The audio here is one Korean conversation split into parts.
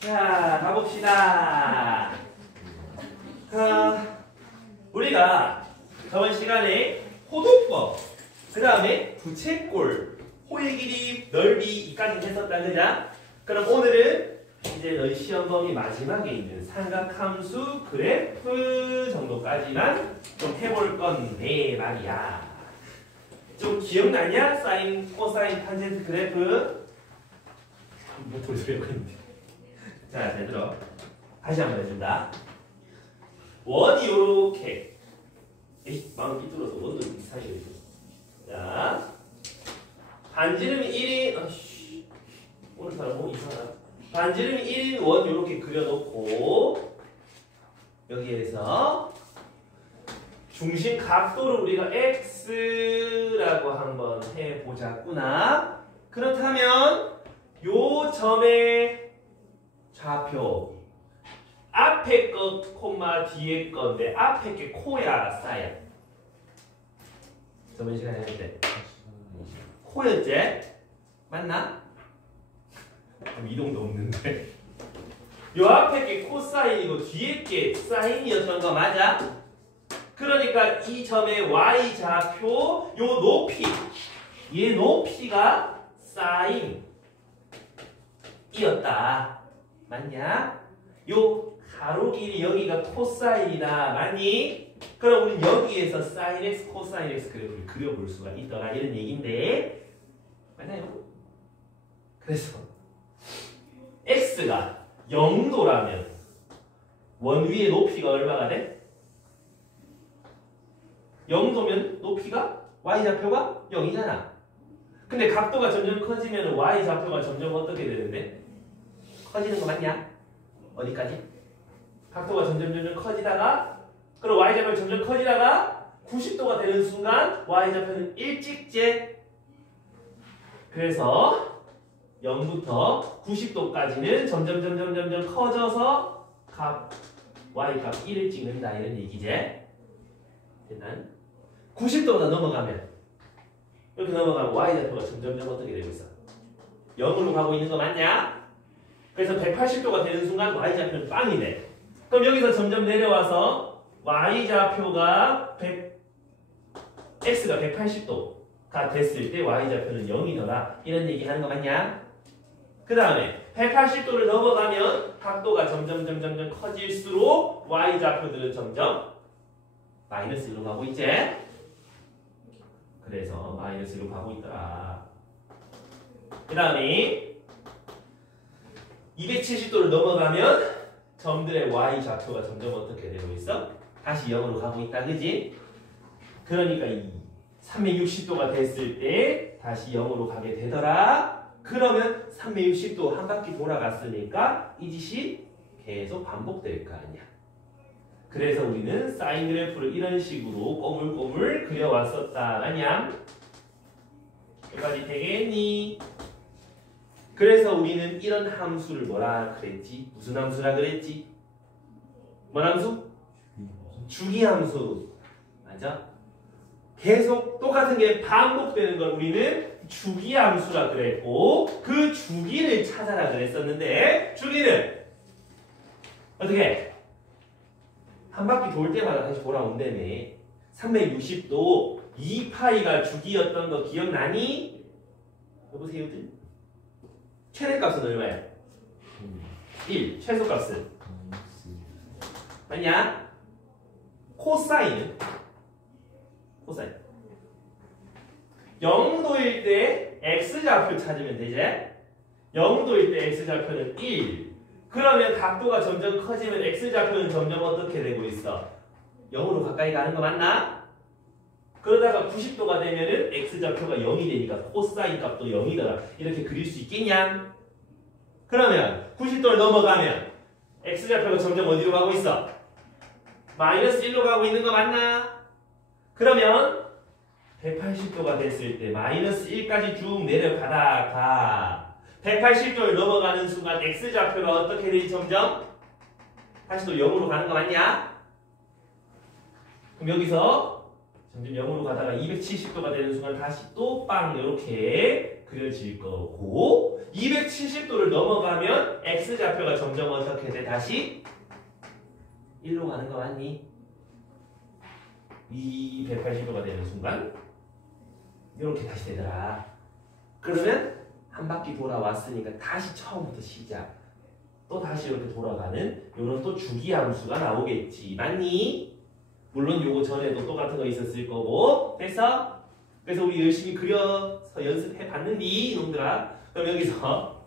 자, 가봅시다. 우리가 저번 시간에 호도법, 그 다음에 부채꼴, 호의 길이, 넓이 이까지 했었다, 그자? 그럼 오늘은 이제 너희 시험 범위 마지막에 있는 삼각함수 그래프 정도까지만 좀 해볼 건데 말이야. 좀 기억나냐? 사인, 코사인, 탄젠트 그래프? 뭐 돌소리가 있는데. 자, 잘 들어. 다시 한번 해준다. 원이 요렇게. 에이, 마음 삐뚤어서 원도 비슷하게 해줘. 자, 반지름이 1인, 아씨, 오늘 사람 뭐 이상하다. 반지름이 1인 원 요렇게 그려놓고, 여기에서 중심 각도를 우리가 x라고 한번 해보자꾸나. 그렇다면 요 점의 좌표 앞에 거 콤마 뒤에 건데 앞에 게 코야 싸야. 저번 시간에 했는데 코였지? 맞나? 이동도 없는데. 요 앞에 게 코사인이고 뒤에 게 사인이었던 거 맞아? 그러니까 이 점의 y 좌표 요 높이, 얘 높이가 사인이었다. 맞냐? 요 가로 길이 여기가 코사인이다. 맞니? 그럼 우리는 여기에서 사인 x, 코사인 x 그래프를 그려볼 수가 있더라. 이런 얘기인데 맞나요? 그래서 x가 0도라면 원 위의 높이가 얼마가 돼? 0도면 높이가 y좌표가 0이잖아. 근데 각도가 점점 커지면 y좌표가 점점 어떻게 되는데? 커지는 거 맞냐? 어디까지? 각도가 점점 커지다가 그럼 y좌표가 점점 커지다가 90도가 되는 순간 y좌표는 일직제. 그래서 0부터 90도까지는 점점 커져서 y값 1을 찍는다. 이런 얘기지. 됐나? 90도가 넘어가면 이렇게 넘어가면 y좌표가 점점 어떻게 되고 있어? 0으로 가고 있는 거 맞냐? 그래서 180도가 되는 순간 y좌표는 빵이네. 그럼 여기서 점점 내려와서 y좌표가 x가 180도가 됐을 때 y좌표는 0이더라. 이런 얘기 하는 거 맞냐? 그 다음에 180도를 넘어가면 각도가 점점 커질수록 y좌표들은 점점 마이너스 1로 가고 있지? 그래서 마이너스 1로 가고 있더라. 그 다음에 270도를 넘어가면 점들의 y좌표가 점점 어떻게 되고 있어? 다시 0으로 가고 있다. 그지? 그러니까 이 360도가 됐을 때 다시 0으로 가게 되더라. 그러면 360도 한 바퀴 돌아갔으니까 이 짓이 계속 반복될 거 아니야. 그래서 우리는 사인 그래프를 이런 식으로 꼬물꼬물 그려왔었다. 아니야? 여기까지 되겠니? 그래서 우리는 이런 함수를 뭐라 그랬지? 무슨 함수라 그랬지? 뭔 함수? 주기함수. 맞아? 계속 똑같은 게 반복되는 걸 우리는 주기함수라 그랬고 그 주기를 찾아라 그랬었는데 주기는 어떻게? 한 바퀴 돌 때마다 다시 돌아온다며. 360도 2파이가 주기였던 거 기억나니? 여보세요? 최대값은 얼마야? 1. 최소값은? 맞냐? 코사인은? 코사인 0도일 때 x좌표 찾으면 되지? 0도일 때 x좌표는 1. 그러면 각도가 점점 커지면 x좌표는 점점 어떻게 되고 있어? 0으로 가까이 가는 거 맞나? 그러다가 90도가 되면은 x좌표가 0이 되니까 코사인 값도 0이더라. 이렇게 그릴 수 있겠냐? 그러면 90도를 넘어가면 x좌표가 점점 어디로 가고 있어? 마이너스 1로 가고 있는 거 맞나? 그러면 180도가 됐을 때 마이너스 1까지 쭉 내려가다가 180도를 넘어가는 순간 x좌표가 어떻게 되지 점점? 다시 또 0으로 가는 거 맞냐? 그럼 여기서 점점 0으로 가다가 270도가 되는 순간 다시 또 빵 이렇게 그려질 거고 270도를 넘어가면 x좌표가 점점 어떻게 돼? 다시 1로 가는 거 맞니? 이 180도가 되는 순간 이렇게 다시 되더라. 그러면 한 바퀴 돌아왔으니까 다시 처음부터 시작. 또 다시 이렇게 돌아가는 이런 또 주기함수가 나오겠지. 맞니? 물론 요거 전에도 똑같은 거 있었을 거고. 됐어? 그래서 우리 열심히 그려서 연습해 봤는디 이놈들아. 그럼 여기서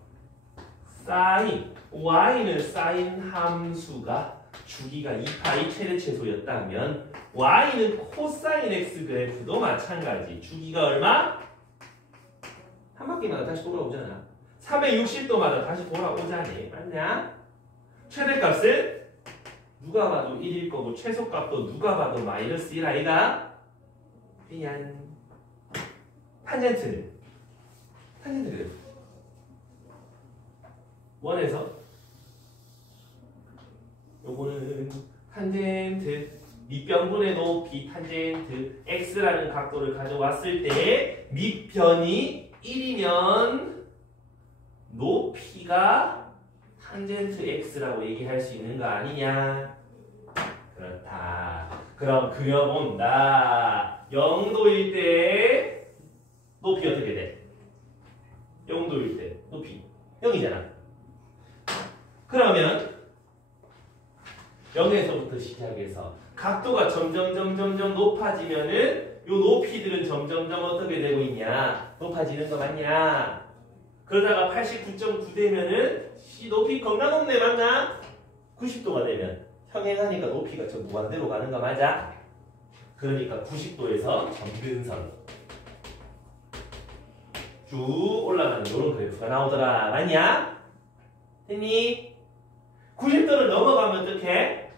사인 y는 사인 함수가 주기가 2파이 최대 최소였다면 y는 코사인 x 그래프도 마찬가지. 주기가 얼마? 한 바퀴마다 다시 돌아오잖아. 360도마다 다시 돌아오자네. 맞냐? 최대값은 누가 봐도 1일 거고 최소값도 누가 봐도 마이너스 1 아이가? 그냥 탄젠트 그래프 원에서 요거는 탄젠트 밑변분의 높이 탄젠트 x라는 각도를 가져왔을 때 밑변이 1이면 높이가 탄젠트 x라고 얘기할 수 있는 거 아니냐? 그렇다. 그럼 그려본다. 0도일 때 높이 어떻게 돼? 0도일 때 높이 0이잖아. 그러면 0에서부터 시작해서 각도가 점점 높아지면은 요 높이들은 점점 어떻게 되고 있냐? 높아지는 거 맞냐? 그러다가 89.9 되면은 높이 겁나 높네. 맞나? 90도가 되면 평행하니까 높이가 저 무한대로 가는 거 맞아? 그러니까 90도에서 점근선 쭉 올라가는 이런 그래프가 나오더라. 맞냐? 됐니? 90도를 넘어가면 어떡해?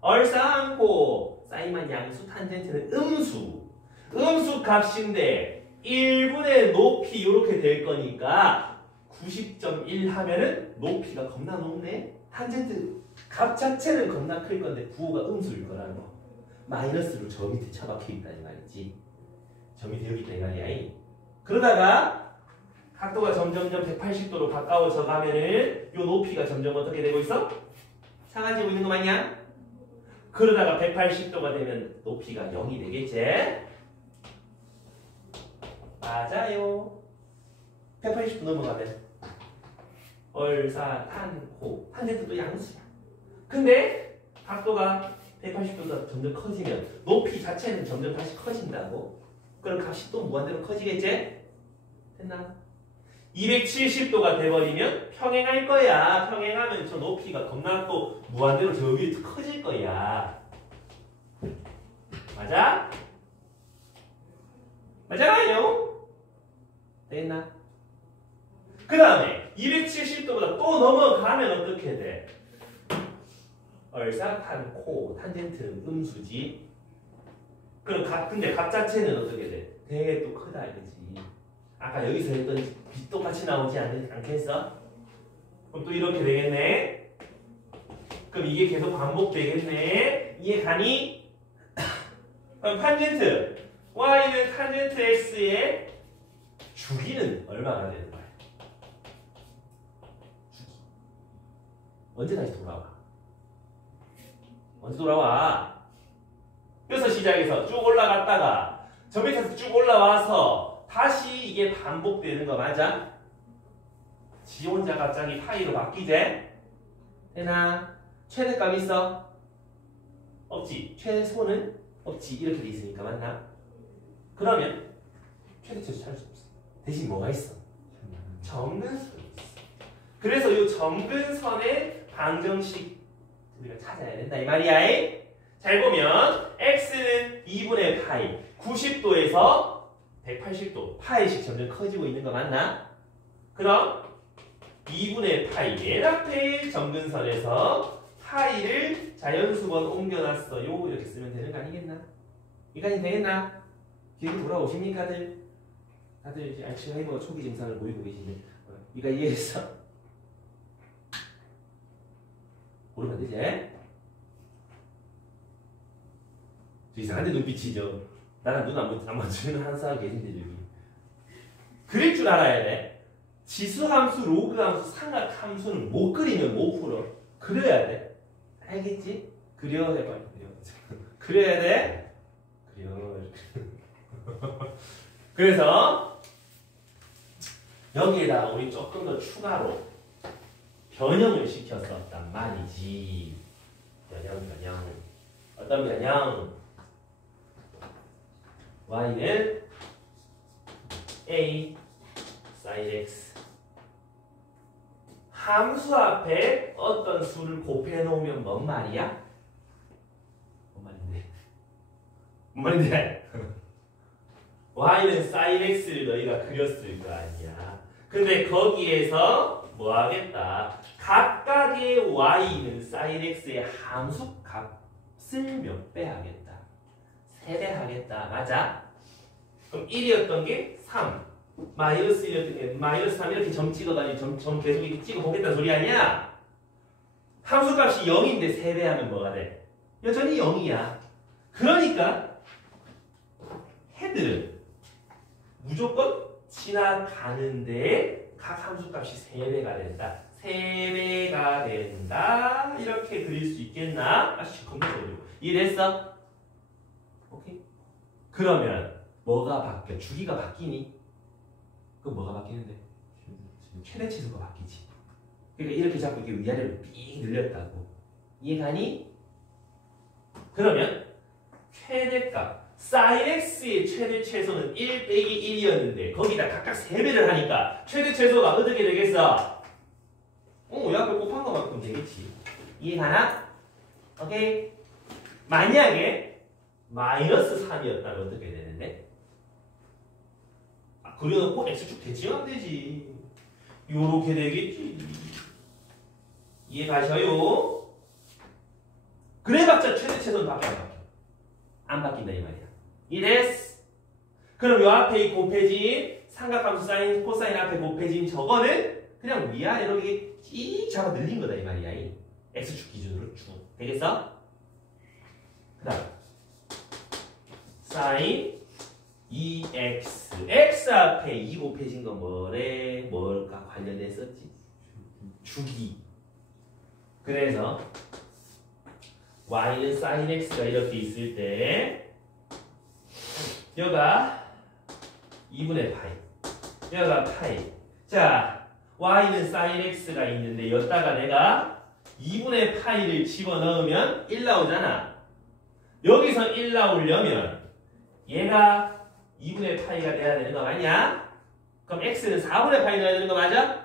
얼싸안고 사인만 양수 탄젠트는 음수 값인데 1분의 높이 이렇게 될 거니까 90.1 하면은 높이가 겁나 높네. 탄젠트 값 자체는 겁나 클 건데 부호가 음수일 거라는 거. 마이너스로 저 밑에 처박혀 있다는 말이지. 저 밑에 여기 있다는 말이야. 그러다가 각도가 점점 180도로 가까워져 가면은 요 높이가 점점 어떻게 되고 있어? 상하지고 있는 거 맞냐? 그러다가 180도가 되면 높이가 0이 되겠지? 맞아요. 180도 넘어가면 얼사탄코 탄젠트도 양수야. 근데 각도가 180도가 점점 커지면 높이 자체는 점점 다시 커진다고? 그럼 값이 또 무한대로 커지겠지? 됐나? 270도가 돼버리면 평행할 거야. 평행하면 저 높이가 겁나 또 무한대로 저 위에 커질 거야. 맞아? 맞아요? 됐나? 그 다음에 270도보다 또 넘어가면 어떻게 돼? 얼사탄코 탄젠트는 음수지. 그럼 근데 값 자체는 어떻게 돼? 되게 또 크다 이거지. 아까 여기서 했던 빛 똑같이 나오지 않겠어? 그럼 또 이렇게 되겠네. 그럼 이게 계속 반복되겠네. 이해 가니? 그럼 탄젠트 y는 탄젠트 x의 주기는 얼마나 되는 거야? 주기. 언제 다시 돌아와? 언제 돌아와? 그래서 시작해서 쭉 올라갔다가 저 밑에서 쭉 올라와서 다시 이게 반복되는 거 맞아? 지 혼자 갑자기 파이로 바뀌지? 되나? 최대값 있어? 없지. 최소는 없지. 이렇게 돼 있으니까 맞나? 그러면 최대치에서 찾을 수 없어. 대신 뭐가 있어? 점근선이 있어. 그래서 이 점근선의 방정식 우리가 찾아야 된다 이 말이야. 잘 보면 x는 2분의 파이 90도에서 180도 파이씩 점점 커지고 있는 거 맞나? 그럼 2분의 파이 맨 앞에 점근선에서 파이를 자연수번 옮겨놨어요. 이렇게 쓰면 되는 거 아니겠나? 이까지 되겠나? 기억이 돌아오십니까 다들? 다들 이제 알츠하이머 초기 증상을 보이고 계시네. 이가 이해했어? 모르면 안 되지? 저 이상한데 눈빛이죠. 나랑 눈 안 맞추는 한사가 계신데 저기. 그릴 줄 알아야 돼. 지수함수, 로그함수, 삼각함수는 못 그리면 못 풀어. 그려야 돼. 알겠지? 그려 해봐. 그려. 그려야 돼. 그려. 그래서 여기에다가 우리 조금 더 추가로 변형을 시켰었단 말이지. 변형. 어떤 변형? y는 a sin x. 함수 앞에 어떤 수를 곱해 놓으면 뭔 말이야? 뭔 말인데? y는 sin x를 너희가 그렸을 거 아니야. 근데 거기에서 뭐 하겠다? 각각의 y는 sin x의 함수 값을 몇 배 하겠다? 3배 하겠다. 맞아? 그럼 1이었던 게 3. 마이너스 1이었던 게 마이너스 3 이렇게 점 찍어가지고 점 계속 이렇게 찍어보겠다는 소리 아니야? 함수값이 0인데 3배 하면 뭐가 돼? 여전히 0이야. 그러니까 해들은 무조건 지나가는데 각 함수값이 3배가 된다. 3배가 된다. 이렇게 그릴 수 있겠나? 겁나 어려워. 이해됐어? 오케이? 그러면 뭐가 바뀌어? 주기가 바뀌니? 그럼 뭐가 바뀌는데? 최대치수가 바뀌지. 그러니까 이렇게 자꾸 이렇게 위아래로 삥 늘렸다고. 이해가니? 그러면 최대값 sin x의 최대 최소는 1 빼기 1이었는데 거기다 각각 3배를 하니까 최대 최소가 어떻게 되겠어? 약을 곱한 것만큼 되겠지. 이해가나? 오케이? 만약에 마이너스 3이었다면 어떻게 되는데? 그려놓고 x축 대칭하면 되지. 요렇게 되겠지. 이해가셔요? 그래봤자 최대 최소는 밖에 안 바뀌어. 안 바뀐다 이 말이야. 이랬어. 그럼 요 앞에 이 곱해진 삼각함수 사인, 코사인 앞에 곱해진 저거는 그냥 위아래로 이게 쭉 잡아 늘린 거다 이 말이야. 이 x축 기준으로 쭉. 되겠어? 그 다음 사인 2x. x 앞에 2 곱해진 건 뭐래? 뭘까 관련됐었지? 주기. 그래서 y는 sin x가 이렇게 있을 때 여가 2분의 파이, 여가 파이. 자, y는 sin x가 있는데 여기다가 내가 2분의 파이를 집어넣으면 1 나오잖아. 여기서 1 나오려면 얘가 2분의 파이가 돼야 되는 거 맞냐? 그럼 x는 4분의 파이 넣어야 되는 거 맞아?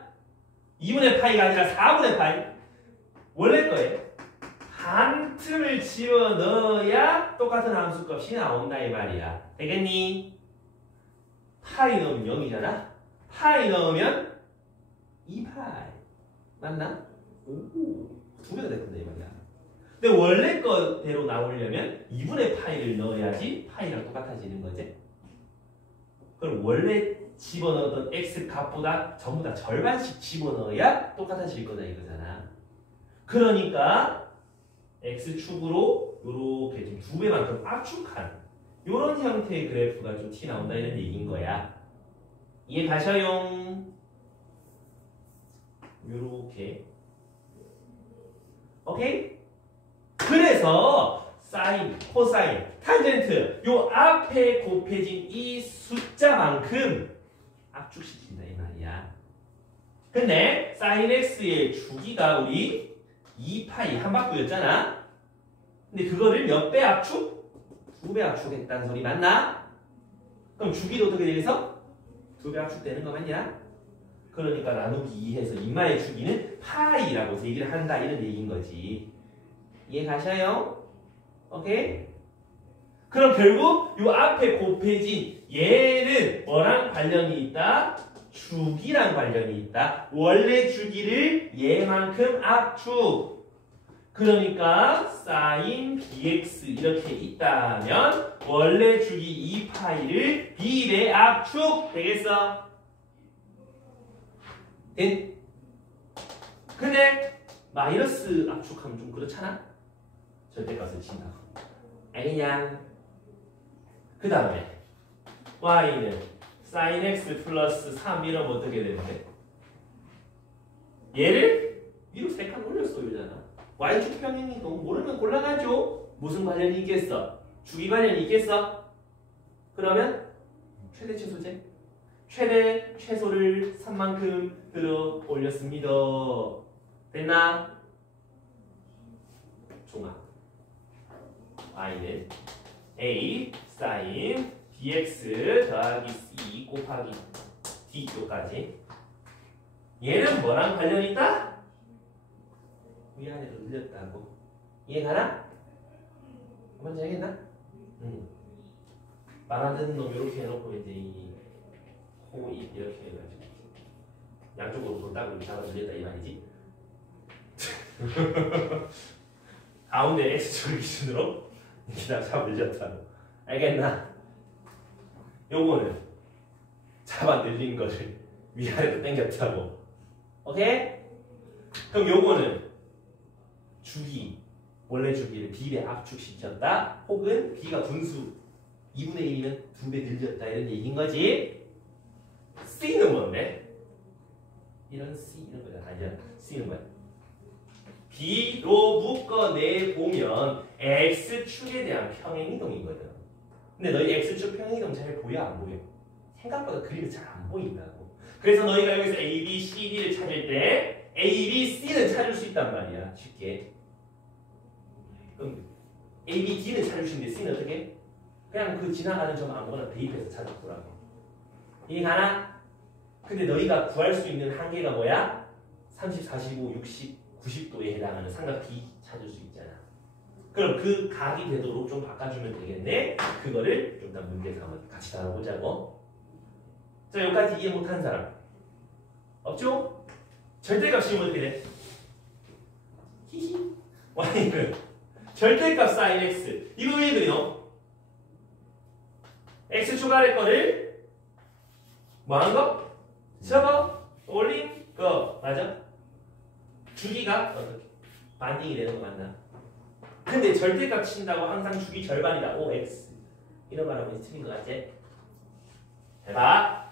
2분의 파이가 아니라 4분의 파이. 원래 거예요. 한 틈을 집어넣어야 똑같은 함수값이 나온다 이 말이야. 되겠니? 파이 넣으면 0이잖아. 파이 넣으면 2파이. 맞나? 오, 2배가 됐군요 이 말이야. 근데 원래 거대로 나오려면 2분의 파이를 넣어야지 파이랑 똑같아지는 거지. 그럼 원래 집어넣었던 x 값보다 전부 다 절반씩 집어넣어야 똑같아질 거다 이거잖아. 그러니까 x축으로 요렇게 좀 2배만큼 압축한 요런 형태의 그래프가 좀 티 나온다 이런 얘기인 거야. 이해 가셔요? 요렇게. 오케이? 그래서 사인, 코사인, 탄젠트 요 앞에 곱해진 이 숫자만큼 압축시킨다 이 말이야. 근데 사인 x의 주기가 우리 2파이 한 바퀴였잖아. 근데 그거를 몇 배 압축? 2배 압축했다는 소리 맞나? 그럼 주기도 어떻게 되겠어? 2배 압축되는 거 맞냐? 그러니까 나누기 2해서 인마의 주기는 파이라고 얘기를 한다 이런 얘기인 거지. 이해 가셔요? 오케이? 그럼 결국 요 앞에 곱해진 얘는 뭐랑 관련이 있다? 주기랑 관련이 있다. 원래 주기를 얘만큼 압축. 그러니까 sin bx 이렇게 있다면 원래 주기 2파이를 b배 압축 되겠어? 된? 근데 마이너스 압축하면 좀 그렇잖아? 절대값을 친다고. 알겠냐? 그 다음에 y는 sin x 플러스 3 이러면 어떻게 되는데? 얘를 위로 3칸 올렸어 이러잖아. y축 평행이동 모르면 곤란하죠. 무슨 관련이 있겠어? 주기 관련이 있겠어? 그러면 최대 최소제? 최대 최소를 3만큼 들어 올렸습니다. 됐나? 종합. y는 a sin bx 더하기 c 곱하기 d까지. 얘는 뭐랑 관련이 있다? 위아래로 늘렸다고. 이해가나? 뭔지 알겠나? 말 안 듣는 놈 이렇게 해놓고 이제 이 호입 이렇게 해가지고 양쪽으로 돈 따고 잡아 늘렸다 이 말이지. 가운데 x축을 기준으로 이렇게 잡아 늘렸다고. 알겠나? 요거는 잡아 늘린 거를 위아래로 당겼다고. 오케이? 그럼 요거는 주기, 원래 주기를 b배 압축시켰다. 혹은 b가 분수 2분의 1이면 2배 늘렸다 이런 얘기인 거지. c는 뭔데? 이런 c 이런 거잖아. 아니야. c는 뭐야? b로 묶어내보면 x축에 대한 평행이동이거든. 근데 너희 x축 평행이동 잘 보여 안 보여? 생각보다 그림이 잘 안 보인다고. 그래서 너희가 여기서 a, b, c, d를 찾을 때 a, b, c는 찾을 수 있단 말이야. 쉽게. 그럼 a, b, d는 찾을 수 있는데 c는 어떻게? 그냥 그 지나가는 점 아무거나 대입해서 찾아보라고. 이해가나? 근데 너희가 구할 수 있는 한계가 뭐야? 30, 45, 60, 90도에 해당하는 삼각 B 찾을 수 있잖아. 그럼 그 각이 되도록 좀 바꿔주면 되겠네? 그거를 좀 더 문제에서 한번 같이 다뤄보자고. 자, 여기까지 이해 못한 사람? 없죠? 절대값 씌우면 어떻게 돼? 히히. y는 절대값 sin x. 이거 왜 그래요? x축 아래 거를 뭐 하는 거? 접어 올린 거 맞아? 주기가 어떻게? 반띵이 되는 거 맞나? 근데 절대값 친다고 항상 주기 절반이다. OX 이런 말 하면 틀린 거 같지? 해봐.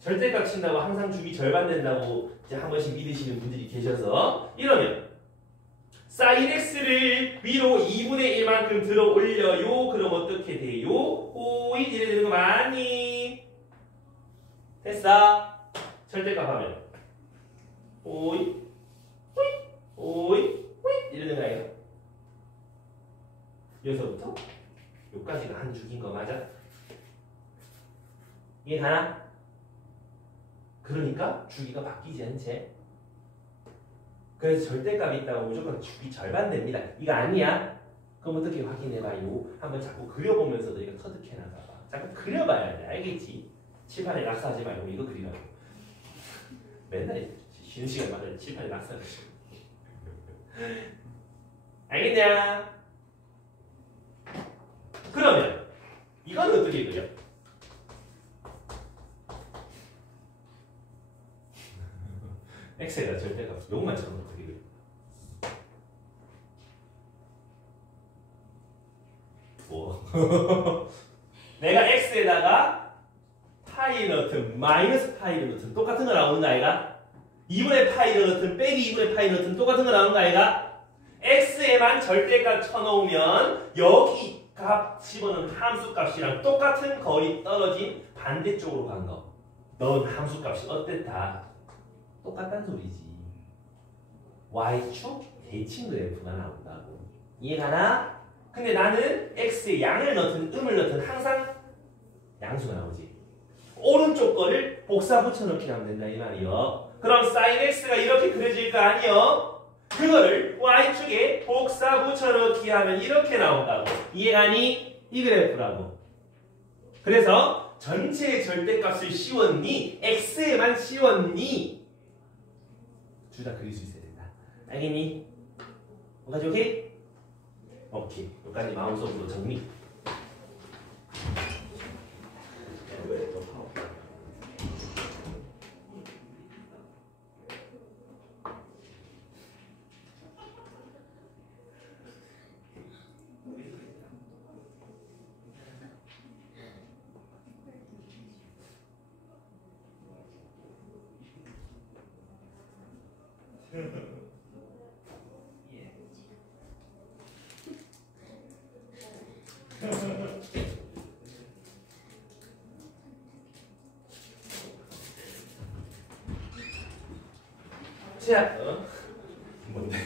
절대값 친다고 항상 주기 절반 된다고 이제 한 번씩 믿으시는 분들이 계셔서 이러면 sin x를 위로 2분의 1만큼 들어 올려요. 그럼 어떻게 돼요? 오이 이래 되는 거 맞니? 됐어? 절대값 하면 오이 오이 이러는 거예요. 여기서부터 여기까지가 한 주기인 거 맞아? 이해가나? 그러니까 주기가 바뀌지 않지. 그래서 절대값이 있다고 무조건 주기 절반 됩니다. 이거 아니야? 그럼 어떻게 확인해봐요? 한번 자꾸 그려보면서 너희가 터득해나가봐. 자꾸 그려봐야 돼. 알겠지? 칠판에 낙서하지 말고 이거 그리라고. 맨날 쉬는 시간마다 칠판에 낙서하고. 알겠냐? 그러면 이건 어떻게 그려? x에다 절대값 요것만 적으면 어떻게 그려? 뭐 내가 x에다가 파이 넣든 마이너스 파이를 넣든 똑같은 거 나오는 거 아이가? 2분의 파이를 넣든 빼기 2분의 파이를 넣든 똑같은 거 나오는 거 아이가? x에만 절대값 쳐놓으면 여기 값 집어넣은 함수값이랑 똑같은 거리 떨어진 반대쪽으로 간 거. 넣은 함수값이 어땠다? 똑같단 소리지. y축 대칭 그래프가 나온다고. 이해가나? 근데 나는 x에 양을 넣든 음을 넣든 항상 양수가 나오지. 오른쪽 거를 복사 붙여넣기 하면 된다 이 말이요. 그럼 sin x가 이렇게 그려질 거 아니요? 그거를 y축에 복사 붙여넣기 하면 이렇게 나온다고. 이해가니? 이 그래프라고. 그래서 전체의 절대값을 씌웠니? x에만 씌웠니? 둘 다 그릴 수 있어야 된다. 알겠니? 여기까지 오케이? 오케이. 여기까지 마음속으로 정리. 자, 뭔데?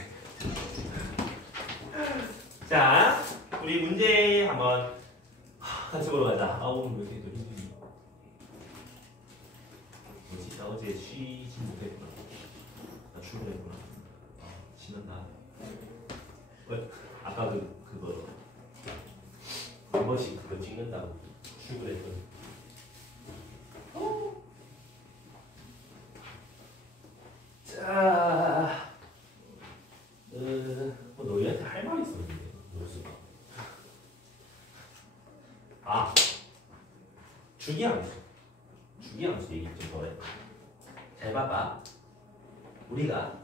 자, 우리 문제 한번 같이 보러 가자. 오늘 왜 이렇게 또 힘드니? 뭐지? 나 어제 쉬지 못했구나. 나 출근했구나. 신난다. 왜? 아까 그거 한 번씩 그거 찍는다고 출근했더니. 자, 너희한테 할 말이 있었는데 노수가. 주기함수 얘기 좀 더 해. 잘 봐봐. 우리가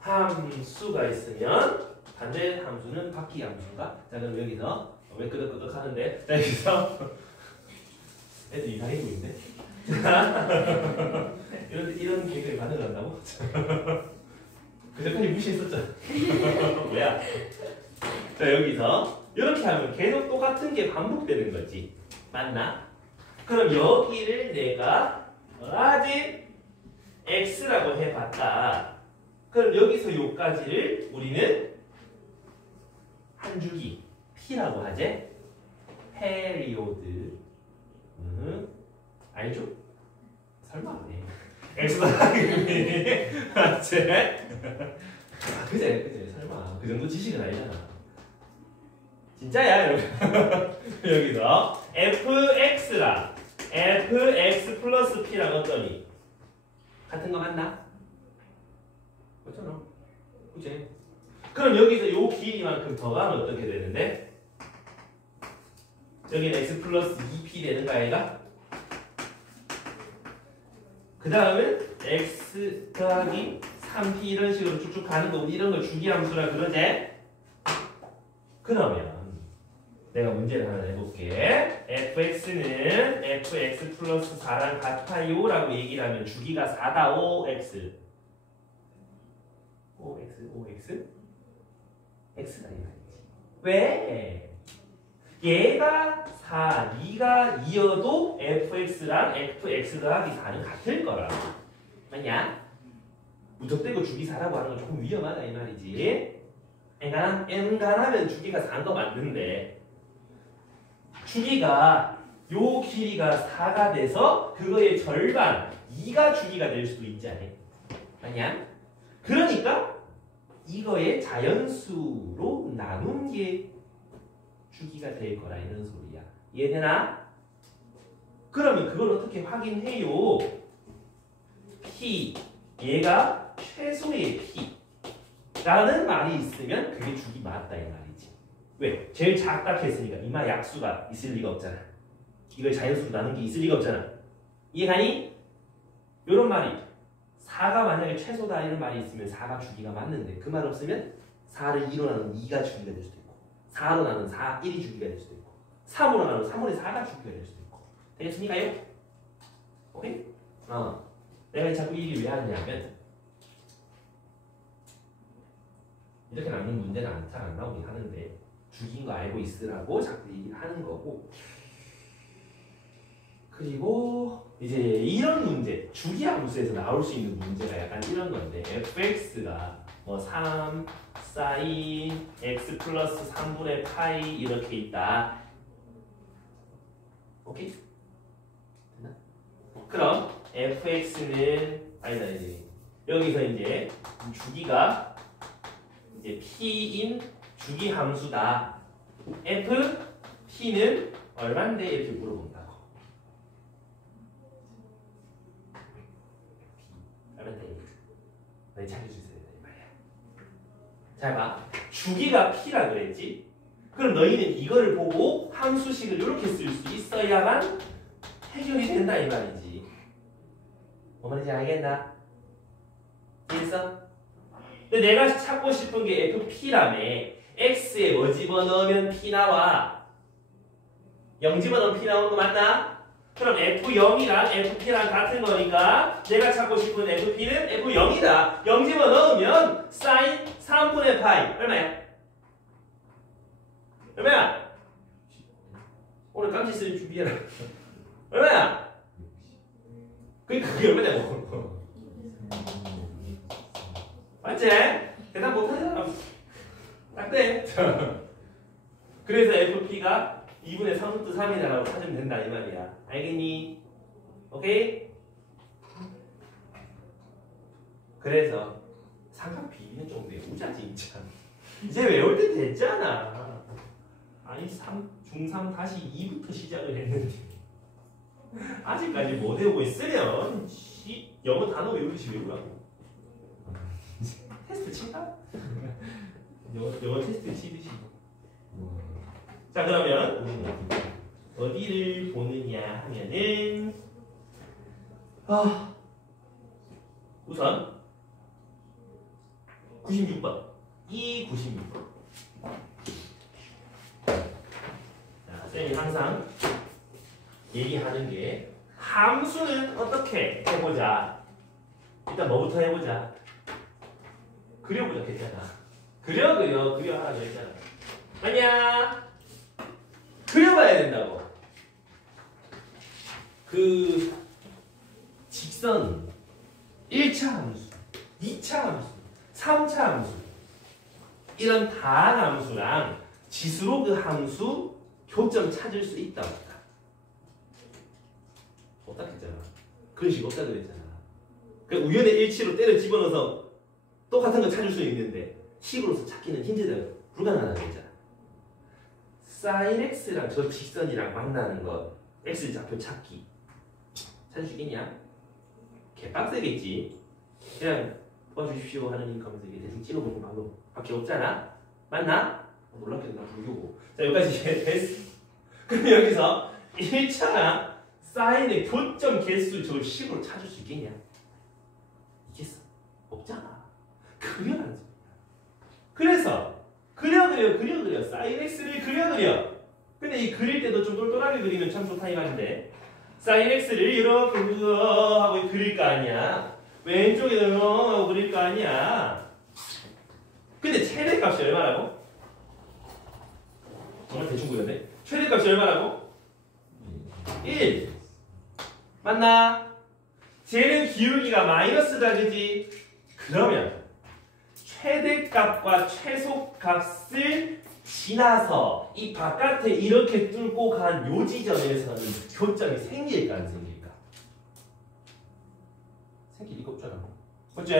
주기함수가 있으면 반대 함수는 바퀴함수인가? 자, 그럼 여기서 왜 끄덕끄덕 하는데? 자, 여기서 애들 이상해 보이는데? 이런 개그에 반응을 한다고? 그전까지 무시했었잖아. 뭐야? 자, 여기서 이렇게 하면 계속 똑같은 게 반복되는 거지. 맞나? 그럼 여기를 내가 아직 x라고 해봤다. 그럼 여기서 요까지를 우리는 한 주기 p라고 하지? 페리오드. 알죠? 설마 안 해. x 더하기 맞지? 그제 설마 그 정도 지식은 아니잖아. 진짜야 여러분. 여기서 fx랑 fx 플러스 p랑 어떠니? 같은 거 맞나? 맞잖아. 그치? 그럼 여기서 요 길이만큼 더 가면 어떻게 되는데? 여기는 x 플러스 2p 되는 거 아이가? 그 다음은 x 더하기 3p 이런 식으로 쭉쭉 가는 거, 우리 이런 걸 주기함수라 그러지? 그러면 내가 문제를 하나 내볼게. fx는 fx 플러스 4랑 같아요 라고 얘기를 하면 주기가 4다. 5x x가 이거지. 왜? 얘가 4, 네가 2여도 fx랑 fx 더하기 4는 같을 거라. 맞냐? 무턱대고 주기 4라고 하는 건 조금 위험하다 이 말이지. 엔간하면 주기가 4인 거 맞는데 주기가 요 길이가 4가 돼서 그거의 절반 2가 주기가 될 수도 있지 않아? 맞냐? 그러니까 이거의 자연수로 나눈 게 주기가 될 거라 이런 소리야. 이해되나? 그러면 그걸 어떻게 확인해요? P 얘가 최소의 P라는 말이 있으면 그게 주기 맞다 이 말이지. 왜? 제일 작다 했으니까 이마 약수가 있을 리가 없잖아. 이걸 자연수로 나눈 게 있을 리가 없잖아. 이해가니? 요런 말이 4가 만약에 최소다 이런 말이 있으면 4가 주기가 맞는데 그 말 없으면 4를 2로 나누면 2가 주기가 될 수도 있고 4로 나누면 4, 1이 주기가 될 수도 있고 3으로 나누면 3분의 4가 주기가 될 수도 있고 되겠습니까요? 오케이? 내가 자꾸 이 얘기를 왜 하냐면 이렇게 나누는 문제는 잘 안 나오긴 하는데 주기인 거 알고 있으라고 자꾸 얘기를 하는 거고 그리고 이제 이런 문제 주기함수에서 나올 수 있는 문제가 약간 이런 건데 fx가 뭐 3 사인 x 플러스 3분의 파이 이렇게 있다. 오케이? 됐나? 그럼 fx는 아니다 이제 여기서 이제 주기가 이제 p인 주기함수다. f p는 얼마인데 이렇게 물어본다고. 얼마인데? 네, 찾아주세요. 잘 봐. 주기가 p라 그랬지? 그럼 너희는 이거를 보고 함수식을 이렇게 쓸 수 있어야만 해결이 된다 이 말이지. 뭔 말인지 알겠나? 이해했어? 근데 내가 찾고 싶은 게 fp라며. x에 뭐 집어넣으면 p 나와. 0 집어넣으면 p 나오는 거 맞나? 그럼 f0이랑 fp랑 같은 거니까 내가 찾고 싶은 fp는 f0이다. 0 집어넣으면 sin 3분의 파이 얼마야? 얼마야? 오늘 깜치 쓰는 준비해라. 얼마야? 그러니까 그게 얼마냐고. 맞지? 대답 못하잖아. 딱 돼. 그래서 FP가 2분의 3루트 3이다라고 찾으면 된다 이 말이야. 알겠니? 오케이? 그래서 삼각 비는 좀 외우자 진짜. 이제 외울 때 됐잖아. 아니 중3 다시 2부터 시작을 했는데 아직까지 못 외우고 있으면 영어 단어 외우듯이 외우라고. 테스트 친다? 영어 테스트 치듯이. 자 그러면 어디를 보느냐 하면은 우선 96번 이 96번. 자, 쌤이 항상 얘기하는 게 함수는 어떻게 해보자. 일단 뭐부터 해보자. 그려보자 했잖아. 그려 하라고 했잖아. 아니야. 그려봐야 된다고. 그 직선 1차 함수, 2차 함수, 3차 함수 이런 다항 함수랑 지수로 그 함수 교점 찾을 수 있다 없다. 없다 했잖아. 그런 식 없다 그랬잖아. 그 우연의 일치로 때려 집어넣어서 똑같은 거 찾을 수 있는데 식으로서 찾기는 힘들다. 불가능하다고 했잖아. sin x랑 저 직선이랑 만나는 것 x 좌표 찾기 찾을 수 있겠냐? 개빡세겠지. 그냥 도와주십시오 하는 인컴에서 이게 대충 찍어보는 방법밖에 없잖아. 맞나? 놀랍게도 나 불교고. 자 여기까지 됐어. 그럼 여기서 1차랑 사인의 교점 개수 저 식으로 찾을 수 있겠냐? 있겠어? 없잖아. 그려라는 소리야. 그래서 그려 사인 x를 그려. 근데 이 그릴 때도 좀 똘똘하게 그리면 참 좋다 이 말인데 사인 x를 이렇게 하고 그릴 거 아니야. 왼쪽에도 하고 그릴 거 아니야. 근데 최대값이 얼마라고? 정말 대충 그렸네. 최대값이 얼마라고? 1 맞나? 쟤는 기울기가 마이너스다 그지? 그러면 최대값과 최소값을 지나서 이 바깥에 이렇게 뚫고 간 요 지점에서는 교점이 생길까 안 생길까? 생길 리가 없잖아. 그치?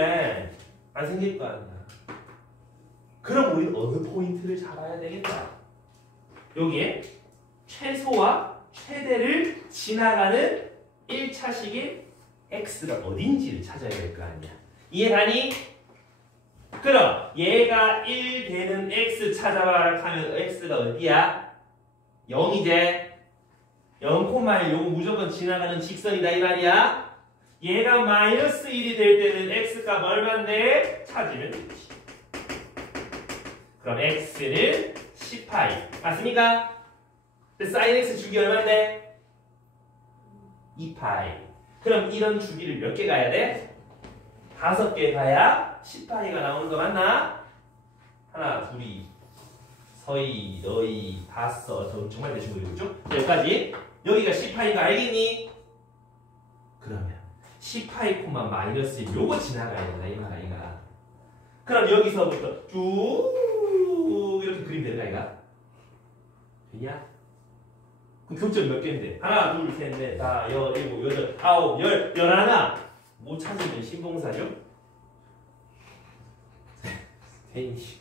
안 생길 거 아니야. 그럼 우리는 어느 포인트를 잡아야 되겠다. 여기에 최소와 최대를 지나가는 1차식의 x가 어딘지를 찾아야 될 거 아니야. 이해가니? 그럼 얘가 1 되는 x 찾아봐라 하면 x가 어디야? 0이제 0,1 요거 무조건 지나가는 직선이다 이 말이야. 얘가 마이너스 1이 될 때는 x값 얼마인데? 찾으면 되지. 그럼 x는 10파이 맞습니까? 사인 x 주기 얼마인데? 2파이. 그럼 이런 주기를 몇 개 가야 돼? 5개 가야 10파이가 나오는 거 맞나? 하나, 둘이, 서희, 너희, 다섯, 정말 대충 그리고 있죠? 여기까지. 여기가 10파이인 거 알겠니? 그러면 10파이 콤마 마이너스 1 요거 지나가야 된다 이 말이가. 그럼 여기서부터 쭉 이렇게 그리면 되는 거 아이가? 되냐? 그럼 교점 몇 개인데? 하나, 둘, 셋, 넷, 다, 여, 일곱, 여덟, 아홉, 열, 열하나. 못 찾으면 신봉사죠? 괜히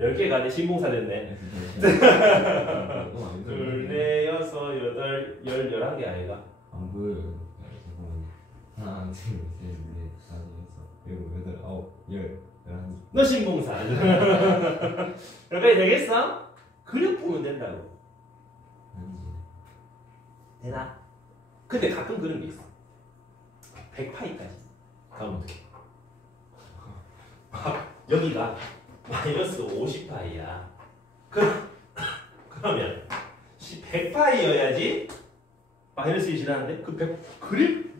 10개가 내 신봉사 됐네. 둘, 넷, 여섯, 여덟, 열, 11개 아이가? 안 보여요. 하나, 둘, 셋, 넷, 다섯, 여섯, 일곱, 여덟, 아홉, 열, 11개. 너 신봉사. 여기까지 되겠어? 그려 보면 된다고. 되나? 근데 가끔 그런 게 있어. 100파이까지 가면 어떡해? 여기가 마이너스 50파이야. 그러면 100파이여야지 마이너스 1이 지나는데 그 100 그릴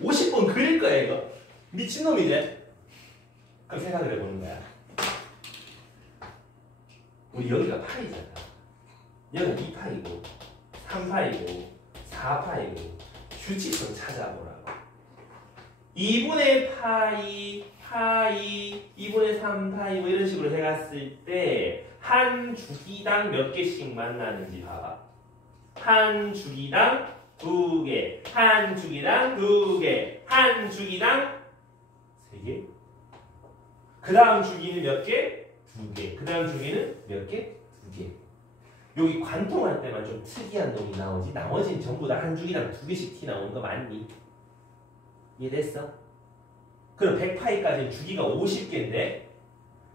50번 그릴 거야 이거. 미친놈이지? 그럼 생각을 해보는 거야. 우리 여기가 파이잖아. 여기가 2파이고 3파이고 4파이고 규칙성 찾아보라고. 2분의 파이, 2분의 3파이 뭐 이런 식으로 해갔을 때 한 주기당 몇 개씩 만나는지 봐봐. 한 주기당 2개, 한 주기당 2개, 한 주기당 3개. 그 다음 주기는 몇 개? 2개. 그 다음 주기는 몇 개? 2개. 여기 관통할 때만 좀 특이한 놈이 나오지 나머지는 전부 다 한 주기당 2개씩 티 나오는 거 맞니? 이해됐어? 그럼 100파이까지는 주기가 50개인데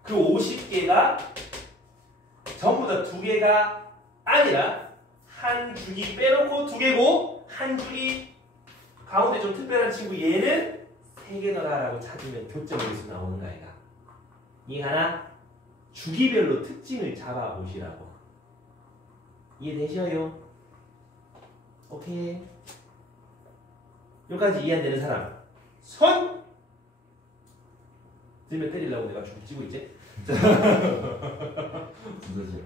그 50개가 전부 다 2개가 아니라 한 주기 빼놓고 2개고 한 주기 가운데 좀 특별한 친구 얘는 3개더라라고 찾으면 교점에서 나오는 거 아이가. 이해하나? 주기별로 특징을 잡아보시라고. 이해되셔요? 오케이. 여기까지 이해 안 되는 사람 손! 들면 때리려고 내가 줄 찌고 있지? 두더지요.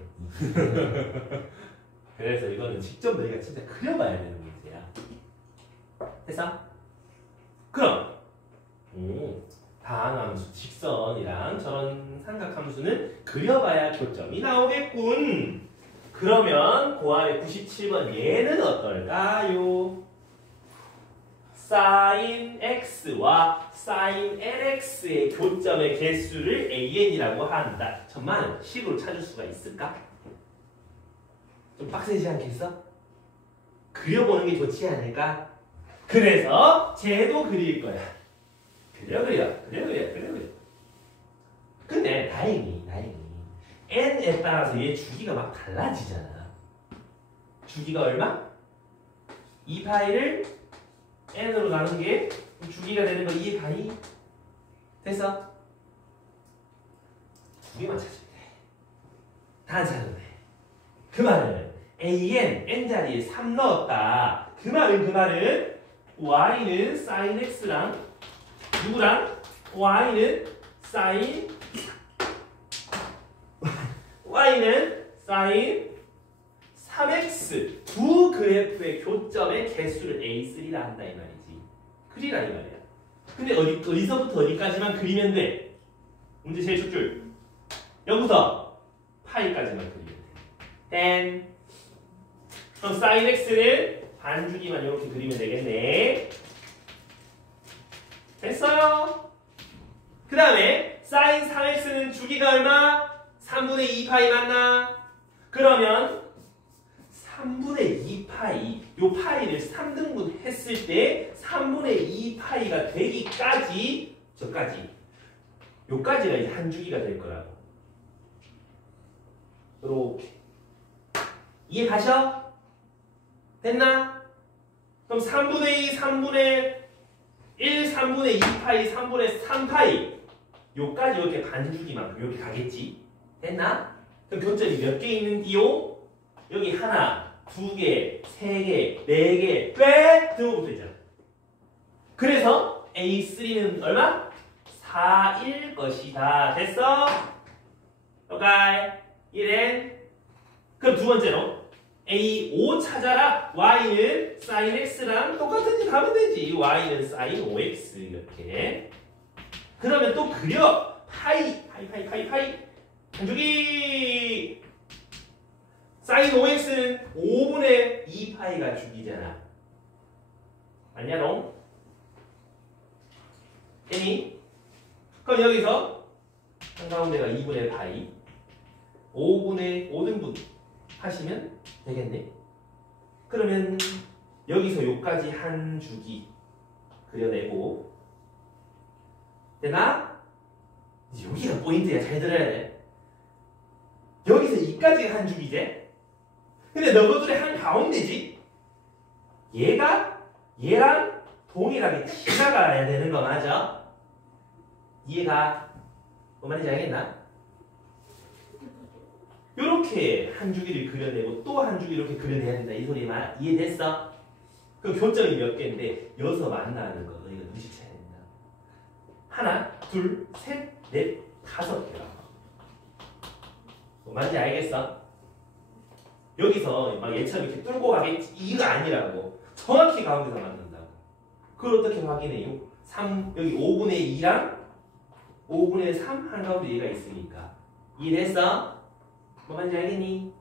그래서 이거는 직접 너희가 진짜 그려봐야 되는 문제야. 됐어? 그럼 다항함수 직선이랑 저런 삼각함수는 그려봐야 교점이 나오겠군. 그러면 고안의 97번 얘는 어떨까요? sin x와 sin lx의 교점의 개수를 an이라고 한다. 천만 식으로 찾을 수가 있을까? 좀 빡세지 않겠어? 그려보는 게 좋지 않을까? 그래서 쟤도 그릴 거야. 그려. 근데 다행히 n에 따라서 얘 주기가 막 달라지잖아. 주기가 얼마? 2파이를 n으로 나눈 게 주기가 되는 거 2파이. 됐어? 두 개만 찾으면 돼. 다 안 찾으면 돼. 그 말은 n 자리에 3 넣었다. 그 말은 y는 sin x랑 누구랑? y는 sin 3x 두 그래프의 교점의 개수를 a3라 한다 이 말이지. 그리라 이 말이야. 근데 어디서부터 어디까지만 그리면 돼? 문제 제일 첫 줄. 여기서 파이까지만 그리면 돼. 그럼 sin x는 반주기만 이렇게 그리면 되겠네. 됐어요? 그 다음에 sin 3x는 주기가 얼마? 3분의 2파이 맞나? 그러면 3분의 2파이, 요 파이를 3등분 했을 때 3분의 2파이가 되기까지 저까지 요까지가 이제 한 주기가 될 거라고. 요렇게 이해 가셔? 됐나? 그럼 3분의 2, 3분의 1, 3분의 2파이, 3분의 3파이 요까지 이렇게 반주기만큼 이렇게 가겠지? 됐나? 그럼 교점이 몇 개 있는디요? 여기 하나, 두 개, 세 개, 네 개, 꽤 등으로 붙어 있잖아. 그래서 A3는 얼마? 4일 것이다. 됐어? 오케이. 이ren. 그럼 두 번째로 A5 찾아라. Y는 sin X랑 똑같은 지 가면 되지. Y는 sin 5X 이렇게. 그러면 또 그려. 파이. 한주기. sin 5x는 5분의 2파이가 주기잖아. 맞냐롱? 됐니? 그럼 여기서 한가운데가 2분의 파이 5등분 하시면 되겠네. 그러면 여기서 요까지 한 주기 그려내고 되나? 여기가 포인트야. 잘 들어야 돼. 여기서 이까지가 한 주기제. 근데 너희들의 한 가운데지. 얘랑 동일하게 지나가야 되는 거 맞아? 이해가? 뭔 말인지 알겠나? 요렇게 한 주기를 그려내고 또 한 주기 이렇게 그려내야 된다. 이 소리 말 이해됐어? 그럼 교점이 몇 개인데 여기서 만나는 거 너희가 눈치채야 된다. 하나, 둘, 셋, 넷, 5개라. 뭔 말인지 알겠어? 여기서 막 얘처럼 이렇게 뚫고 가겠지 이거 아니라고. 정확히 가운데서 만든다고. 그걸 어떻게 확인해요? 3 여기 5분의 2랑 5분의 3 한가운데 얘가 있으니까 이해됐어? 뭐 말인지 알겠니?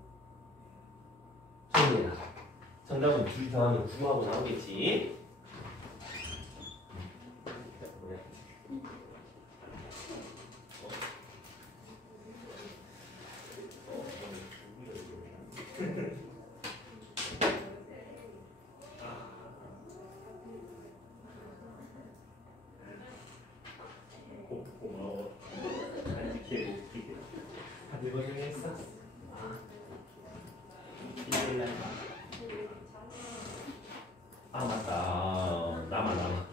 정리해라. 정답은 둘 더하면 9하고 나오겠지? 고마워. 이렇게 웃기게. 다들 고생했어. 아 맞다. 남아.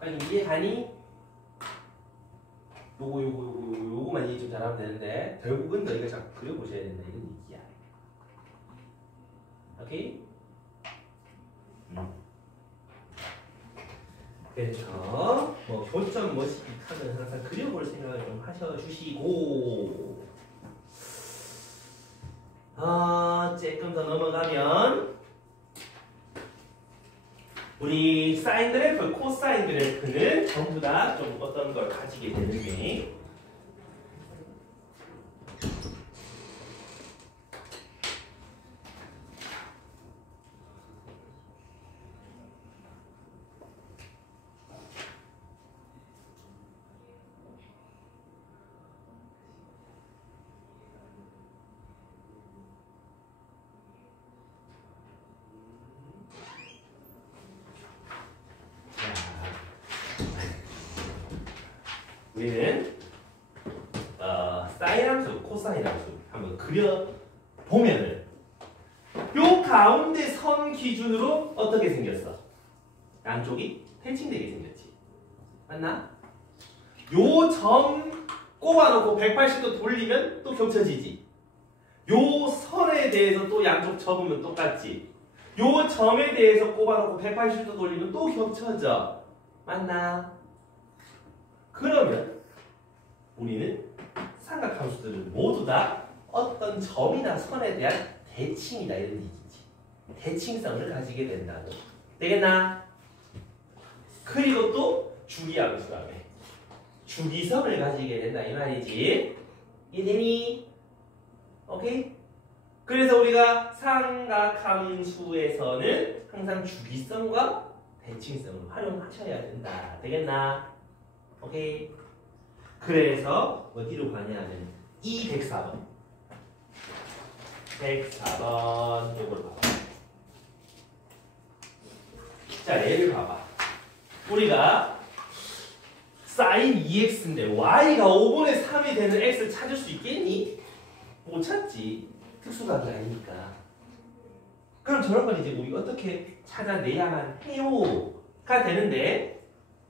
아니 이해가니? 요거만 이해 좀 잘하면 되는데 결국은 너희가 자꾸 그려보셔야 된다 이런 얘기야. 오케이? 그래서 뭐 교점 뭐시기 카드는 항상 그려볼 생각을 좀 하셔주시고 조금 더 넘어가면 우리 사인 그래프, 코사인 그래프는 전부 다 좀 어떤 걸 가지게 되는데 우리는 사인 함수, 코사인 함수 한번 그려 보면은 요 가운데 선 기준으로 어떻게 생겼어? 양쪽이 패칭되게 생겼지. 맞나? 요 점 꼽아놓고 180도 돌리면 또 겹쳐지지. 요 선에 대해서 또 양쪽 접으면 똑같지. 요 점에 대해서 꼽아놓고 180도 돌리면 또 겹쳐져. 맞나? 그러면 우리는 삼각함수들은 모두 다 어떤 점이나 선에 대한 대칭이다 이런 얘기지. 대칭성을 가지게 된다고. 되겠나? 그리고 또 주기함수라며. 주기성을 가지게 된다 이 말이지. 이해되니? 오케이? 그래서 우리가 삼각함수에서는 항상 주기성과 대칭성을 활용하셔야 된다. 되겠나? 오케이. 그래서 어디로 가냐면 204번. 104번 요걸 봐봐. 자, 얘를 봐봐. 우리가 sin 2x인데 y가 5분의 3이 되는 x를 찾을 수 있겠니? 못 찾지. 특수각이 아니니까. 그럼 저런 건 이제 우리가 어떻게 찾아내야만 해요가 되는데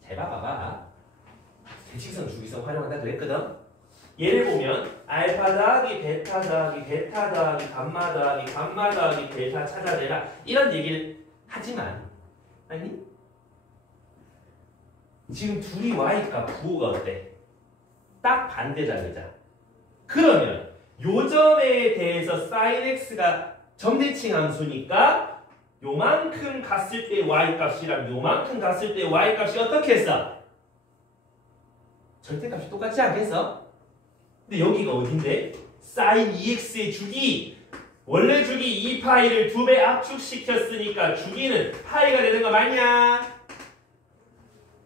잘 봐봐. 대칭성, 주기성 활용한다 그랬거든. 얘를 보면 알파 더하기 베타 더하기 베타 더하기 감마 더하기 감마 더하기 델타 찾아내라 이런 얘기를 하지만 아니 지금 둘이 y값 부호가 어때? 딱 반대다 그자. 그러면 요 점에 대해서 sin x가 점대칭 함수니까 요만큼 갔을 때 y값이랑 요만큼 갔을 때 y값이 어떻게 했어? 절대값이 똑같지 않겠어? 근데 여기가 어딘데? sin 2x의 주기 원래 주기 2파이를 2배 압축시켰으니까 주기는 파이가 되는 거 맞냐?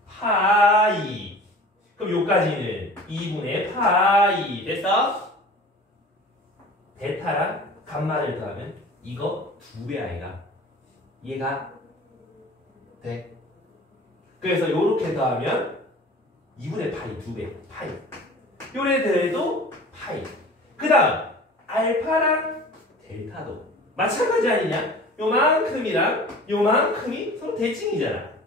파이. 그럼 요까지는 2분의 파이 됐어? 베타랑 감마를 더하면 이거 2배 아이가 이해가 돼? 그래서 요렇게 더하면 2분의 파이 2배 파이. 요래 더해도 파이. 그 다음 알파랑 델타도 마찬가지 아니냐? 요만큼이랑 요만큼이 서로 대칭이잖아.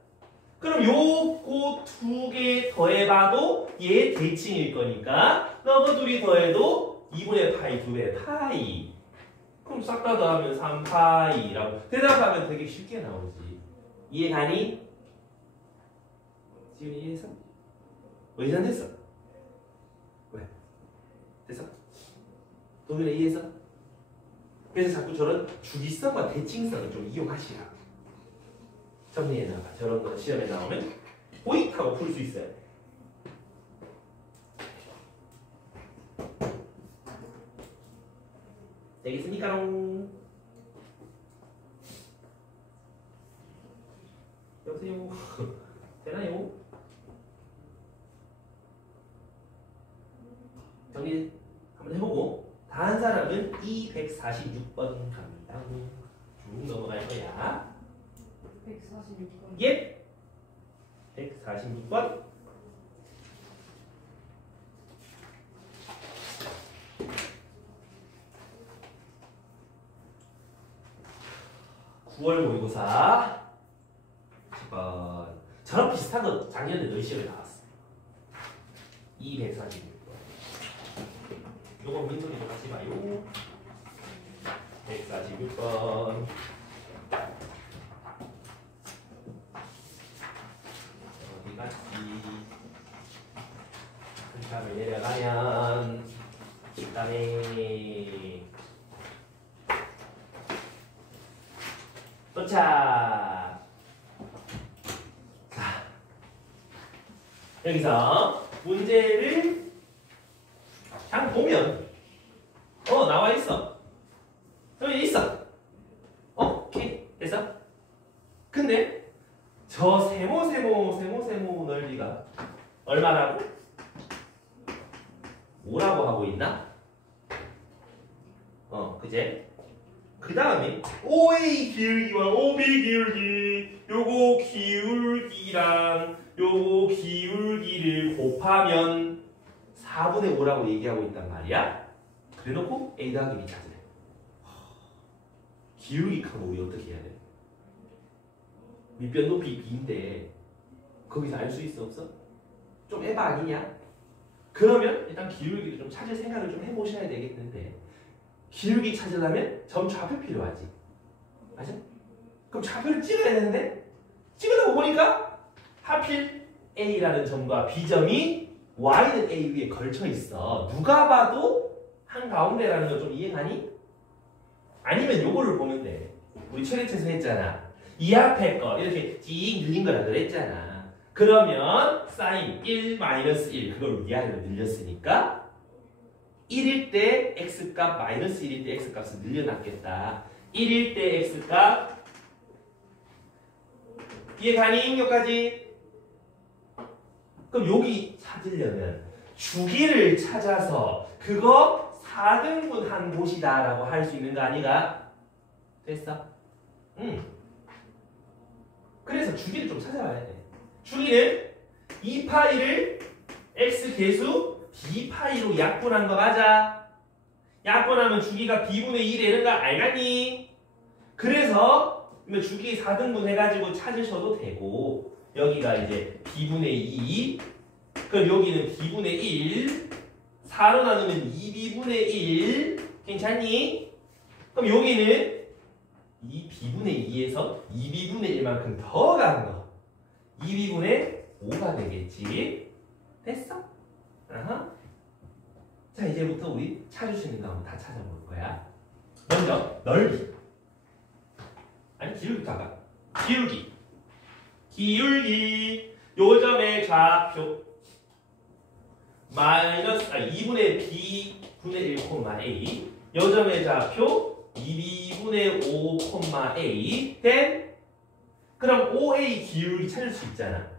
그럼 요거 두 개 더해봐도 얘 대칭일 거니까 너거 둘이 더해도 2분의 파이 2배 파이. 그럼 싹 다 더하면 3파이라고 대답하면 되게 쉽게 나오지. 이해가니? 지금 이해했어? 왜 이해됐어? 왜? 됐어? 동일에 이해했어? 그래서 자꾸 저런 주기성과 대칭성을 좀 이용하시라. 정리해놔봐. 저런 거 시험에 나오면 호잇하고 풀 수 있어요. 되겠습니까롱? 여보세요? 되나요? 정리 한번 해보고 다한 사람은 246번 갑니다. 쭉 넘어갈 거야. 146번. 예. 146번. (9월) 모의고사 10번. 저랑 비슷한 거 작년에 너희 시험에 나왔어. 246번. 요거 민소리도 같이 봐요. 146번. 어디 갔지? 한 칸을 내려가면 그다음에 도착. 자, 여기서 문제를 그냥 보면 나와 있어. 여기 있어. 오케이 됐어. 근데 저 세모 넓이가 얼마라고? 5라고 하고 있나? 그제? 그 다음에 OA 기울기와 OB 기울기, 요거 기울기랑 요거 기울기를 곱하면 4분의 5라고 얘기하고 있단 말이야. 그래놓고 A 더하기 B 찾으래. 기울기 칸 우리 어떻게 해야 돼? 밑변 높이 B인데 거기서 알 수 있어 없어? 좀 에바 아니냐? 그러면 일단 기울기를 좀 찾을 생각을 좀 해보셔야 되겠는데 기울기 찾으려면 점 좌표 필요하지. 맞아? 그럼 좌표를 찍어야 되는데 찍으려고 보니까 하필 A라는 점과 B점이 Y는 A 위에 걸쳐 있어. 누가 봐도 한가운데라는 거 좀 이해가니? 아니면 요거를 보면 돼. 우리 최대체에서 했잖아. 이 앞에 거 이렇게 찡 늘린 거라 그랬잖아. 그러면 사인 1 마이너스 1 그걸 위아래로 늘렸으니까 1일 때 x값 마이너스 1일 때 x값을 늘려놨겠다. 1일 때 x값 이해가니? 여기까지? 그럼 여기 찾으려면 주기를 찾아서 그거 4등분한 곳이다 라고 할 수 있는 거 아니가? 됐어? 그래서 주기를 좀 찾아봐야 돼. 주기는 2파이를 x 계수 b파이로 약분한 거 맞아? 약분하면 주기가 b분의 2 되는 거 알겠니? 그래서 주기 4등분 해가지고 찾으셔도 되고 여기가 이제 b분의 2 그럼 여기는 b분의 1 4로 나누면 2b분의 1 괜찮니? 그럼 여기는 이 b분의 2에서 2b분의 1만큼 더 간 거 2b분의 5가 되겠지? 됐어? 아하. 자 이제부터 우리 찾을 수 있는 거 한번 다 찾아볼 거야. 먼저 넓이 아니 기울기부터 할까? 기울기 요점의 좌표 마이너스 2분의 b분의 1, a 요점의 좌표 2b분의 5, a 된 그럼 OA 기울기 찾을 수 있잖아.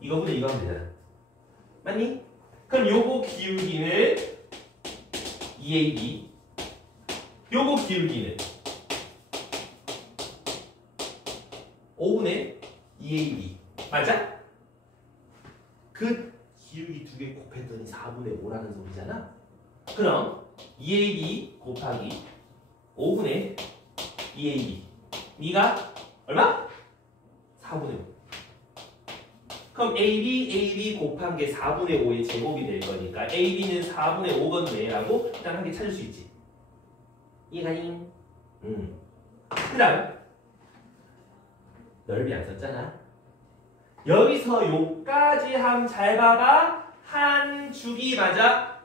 이거보다 이거 하면 되잖아. 맞니? 그럼 요거 기울기는 2AB 요거 기울기는 5분의 2ab 맞아? 그 기울기 두 개 곱했더니 4분의 5라는 소리잖아. 그럼 2ab 곱하기 5분의 2ab 네가 얼마? 4분의 5. 그럼 AB 곱한 게 4분의 5의 제곱이 될 거니까 AB는 4분의 5건데 라고 일단 한 개 찾을 수 있지. 이해가니? 그 다음 넓이 안 썼잖아. 여기서 요까지 함 잘 봐봐. 한 주기 맞아?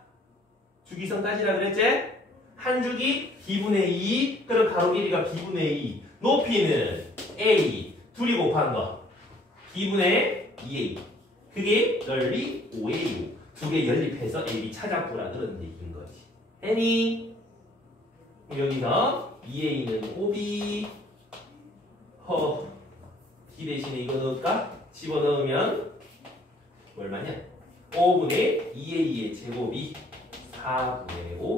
주기성 따지라 그랬지? 한 주기 B분의 2 그럼 가로 길이가 B분의 2 높이는 A 둘이 곱한 거 B분의 2A 그게 넓이 5A 두 개 연립해서 AB 찾아보라 그런 얘기인 거지. 애니 여기서 2A는 5B B 대신에 이거 넣을까? 집어넣으면 얼마냐? 5분의 2A의 제곱이 4분의 5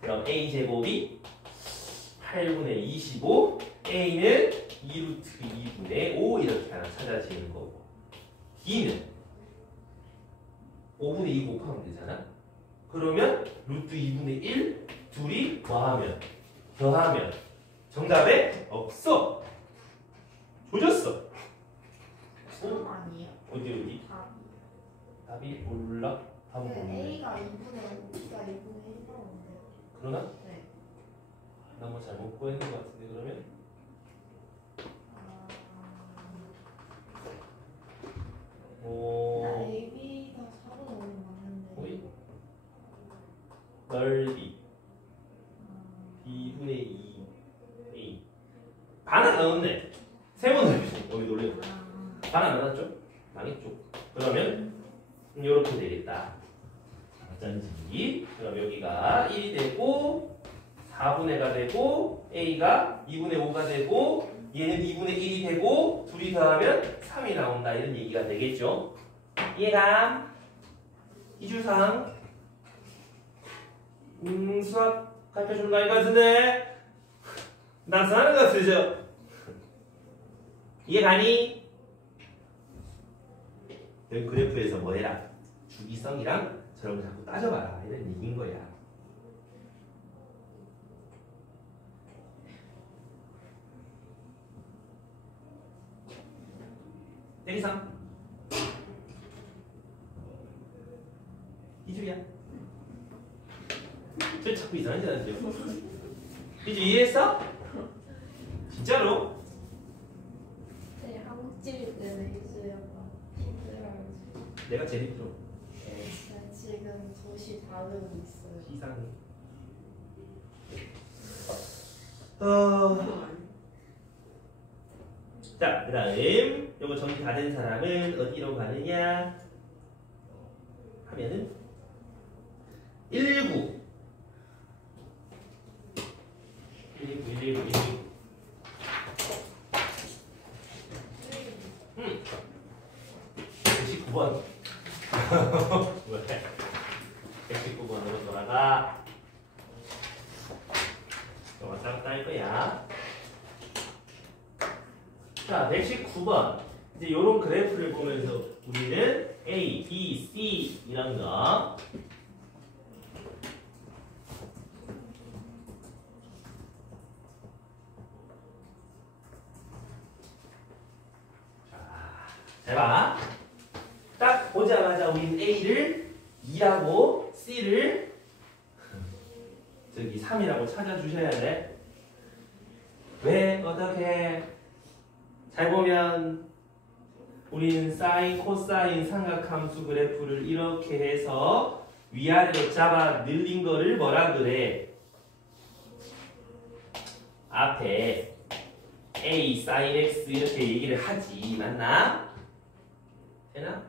그럼 A 제곱이 8분의 25 A는 2루트 2분의 5 이렇게 하나 찾아지는 거고 B는 5분의 2 곱하면 되잖아. 그러면 루트 2분의 1 둘이 더하면 정답에 없어. 조졌어. 아니에요. 어디? 답이 몰라? 답은 없네. A가 2분의 5, B가 2분의 1 나오는데요. 그러나? 네. 나 뭐 잘못 구했는 것 같은데 그러면? 나 AB가 4분의 5는 맞는데. 오이? 넓이 B분의 2 A 반 안 나왔네. 세 번 넓이 여기 놀려. 반 안 나왔죠? 망했죠. 그러면 이렇게 되겠다. 어쩐지 그럼 여기가 1이 되고 4분의 가 되고 A가 2분의 5가 되고 얘는 2분의 1이 되고 둘이 더하면 3이 나온다 이런 얘기가 되겠죠. 이해감? 이주상 수학 가르쳐주는 거 아닌 것 같은데 낯서는 것 같으죠? 이해가니? 여기 그래프에서 뭐 해라? 주기성이랑 저런 거 자꾸 따져봐라 이런 얘기인 거야. 대리상 이주야. 저 자꾸 이상한 짓 하세요. 이주 이해했어? 진짜로? 네, 한국집 때문에 있어요. 힘들어요. 내가 제일 힘들어. 네, 지금 도시 다루고 있어요. 이상해. 자, 그 다음 요거 정리 다 된 사람은 어디로 가느냐 하면은 119 119번 119번으로 돌아가. 또 왔다 갔다 할 거야. 자, 119번. 이제 요런 그래프를 보면서 우리는 A, B, C 이런 거 잘 봐. 딱 보자마자 우리는 A를 2라고 C를 저기 3이라고 찾아주셔야 돼. 왜? 어떻게? 잘 보면 우리는 사인, 코사인, 삼각함수 그래프를 이렇게 해서 위아래로 잡아 늘린 거를 뭐라 그래? 앞에 A 사인 X 이렇게 얘기를 하지. 맞나? 되나?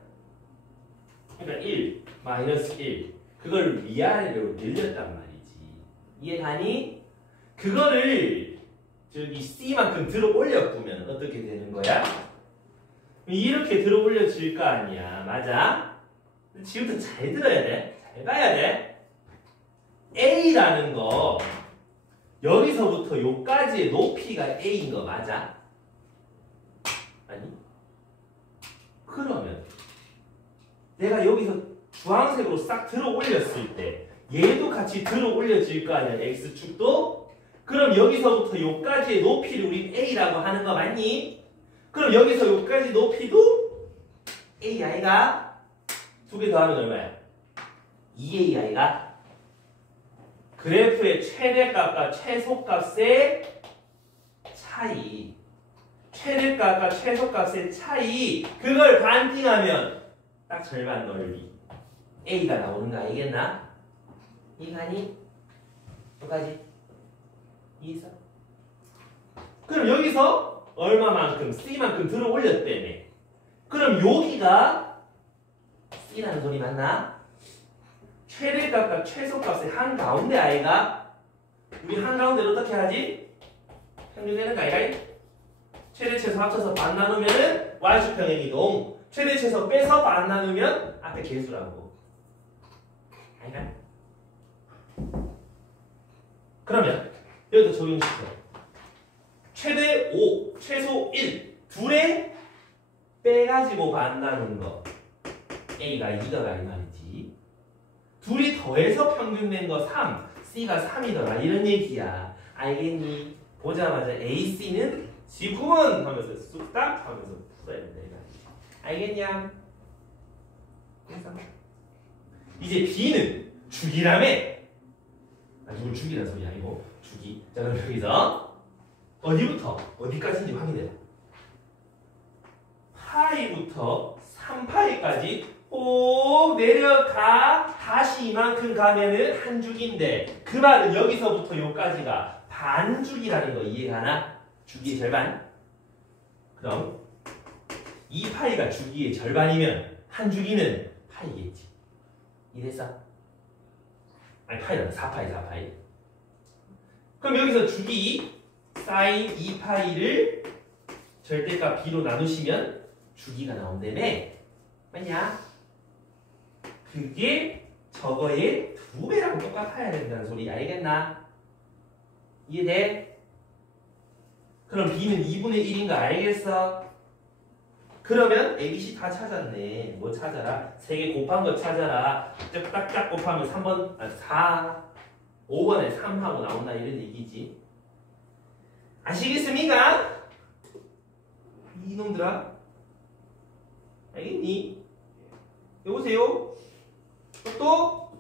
그러니까 1, 마이너스 1 그걸 위아래로 늘렸단 말이지. 이해가니? 그거를 저기 C만큼 들어 올려 보면 어떻게 되는 거야? 이렇게 들어 올려질 거 아니야. 맞아? 지금부터 잘 들어야 돼. 잘 봐야 돼. A라는 거 여기서부터 요까지의 높이가 A인 거 맞아? 내가 여기서 주황색으로 싹 들어 올렸을 때 얘도 같이 들어 올려질 거 아니야, x축도? 그럼 여기서부터 여기까지의 높이를 우린 a라고 하는 거 맞니? 그럼 여기서 여기까지 높이도 a 아이가 두 개 더하면 얼마야? 2a 아이가 그래프의 최대값과 최소값의 차이, 최대값과 최소값의 차이, 그걸 반띵하면 딱 절반 넓이 a가 나오는 거 알겠나? 이해가니? 여기까지 이해했어? 그럼 여기서 얼마만큼? C만큼 들어 올렸다며. 그럼 여기가 C라는 소리 맞나? 최대값과 최소값의 한가운데 아이가 우리 한가운데를 어떻게 하지? 평균되는 거 아이가? 최대 최소 합쳐서 반 나누면은 y축평행 이동, 최대 최소 빼서 반 나누면 앞에 개수라고. 아이가? 그러면 여기도 적용시켜. 최대 5, 최소 1 둘에 빼가지고 반 나눈 거 A가 2더라 이 말이지. 둘이 더해서 평균 낸 거 3, C가 3이더라 이런 얘기야. 알겠니? 보자마자 A, C는 지구원 하면서 쑥딱 하면서 풀어야 된다 이 말이지. 알겠냐? 이제 B는 주기라며. 누굴 죽이라는 소리 아니고 주기. 자 그럼 여기서 어디부터 어디까지인지 확인해라. 파이부터 3파이까지 꼭 내려가 다시 이만큼 가면은 한 주기인데 그 말은 여기서부터 여기까지가 반주기라는 거 이해가나? 주기의 절반. 그럼 2파이가 주기의 절반이면 한 주기는 파이겠지. 이랬어? 아니 파이는 4파이 4파이. 그럼 여기서 주기 사인 2파이를 절대값 b로 나누시면 주기가 나온다며. 맞냐? 그게 저거의 2배랑 똑같아야 된다는 소리 알겠나? 이해돼? 그럼 b는 2분의 1인 거 알겠어? 그러면 ABC 다 찾았네. 뭐 찾아라? 3개 곱한 거 찾아라. 딱딱 곱하면 3번, 5번에 3하고 나온다 이런 얘기지. 아시겠습니까? 이놈들아. 알겠니? 여보세요? 또?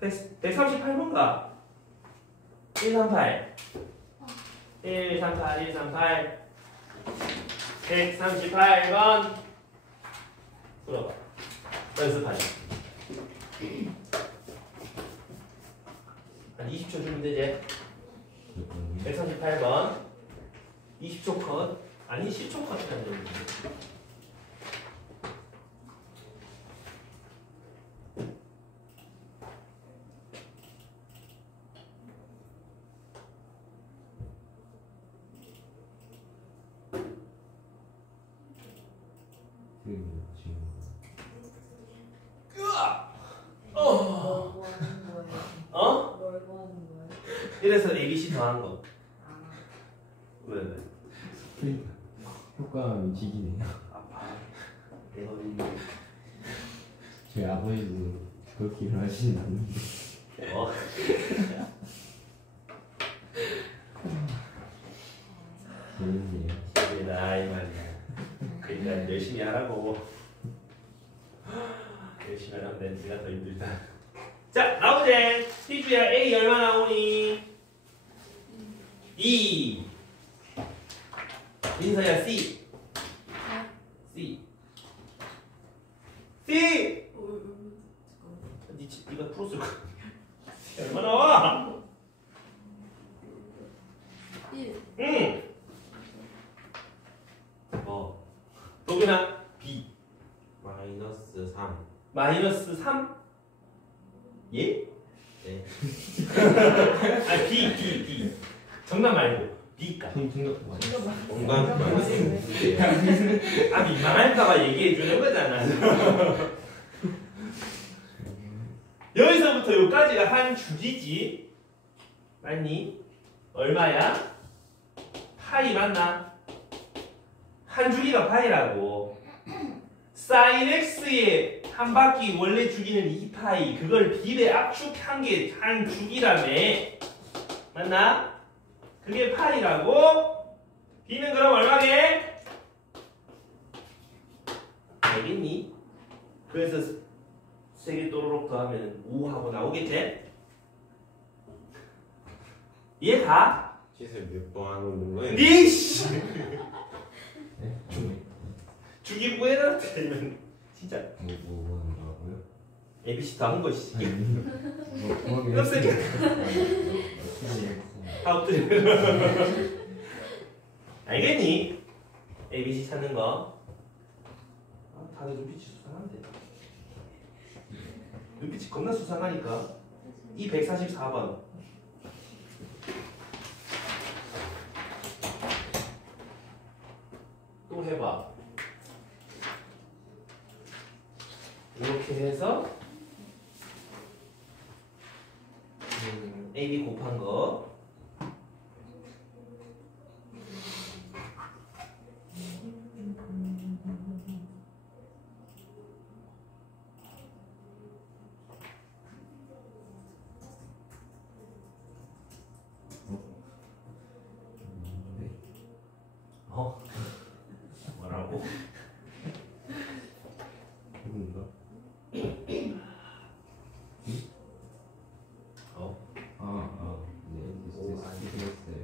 138번가? 138 138 138 138번 풀어봐. 연습하자. 한 20초 주면 되지? 138번 20초 컷. 아니 10초 컷이라는 얘기지. 뭐 하는 거예요? 어? 뭘 보는 거예요? 이래서 ABC 더한 거. 아, 왜? 그러니까 효과가 미치기네요. 아파. 내가 왜 저희 아버지도 그렇게 일하시진 않는데. 어? 재밌네요. 재미다 이 말이야. 그러니까 열심히 하라고. 열심히 하라고. 내가 더 힘들다. 자 나오제. 피주야 A 얼마 나오니? 2. 민서야 C. C. C. 니가 풀었을 거야. 얼마 나와? 1. 응. 도균아 B. 마이너스 3. 마이너스 3? 예? 네. 아 B. 정답 말고 B가. 정답 공간 마이너스 2개요. 아 민망할까봐 얘기해 주는 거잖아. 여기서부터 여기까지가 한 주기지. 맞니? 얼마야? 파이 맞나? 한 주기가 파이라고. sin x의 한 바퀴 원래 주기는 2파이 그걸 b에 압축한 게 한 주기라며. 맞나? 그게 파이라고? b는 그럼 얼마게? 알겠니? 그래서 세 개 또르륵 더하면 5하고 나오겠지? 이해가? 짓을 몇 번 하는 거예요? 니씨! 네? 주기 구해라 되면 진짜 뭐 하는 거라고요? ABC 다 한 것이 뭐 깜짝이야. 다 엎드려. 알겠니? ABC 찾는 거. 아, 다들 눈빛이 수상한데. 눈빛이 겁나 수상하니까. 이 144번. 또 해봐. 이렇게 해서 AB 곱한 거 뭐라고? 누군가? 네, 됐어요.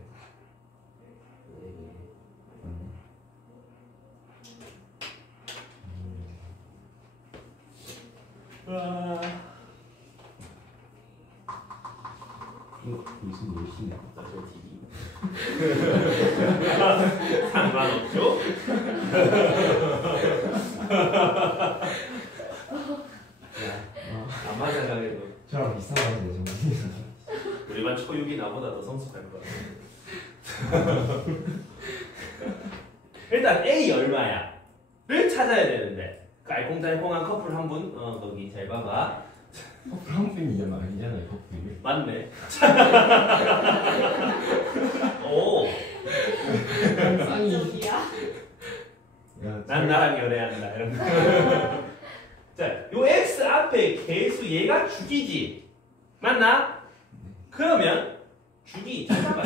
와, 이거 무슨 열심히 나저 TV. 상관없죠? 나만 생각해도 저랑 비슷하다는데 정말. 우리 반 초육이 나보다 더 성숙할 거야. 일단 A 얼마야? 를 찾아야 되는데 그 알콩달콩한 커플 한 분, 거기 잘 봐봐. 커플 한 분이잖아, 아니잖아요, 커플이. 맞네. 오, 쌍이. 저기야. 난 나랑 연애한다 이런 거. 자, 요 X 앞에 개수 얘가 주기지, 맞나? 그러면 주기 찾아봐.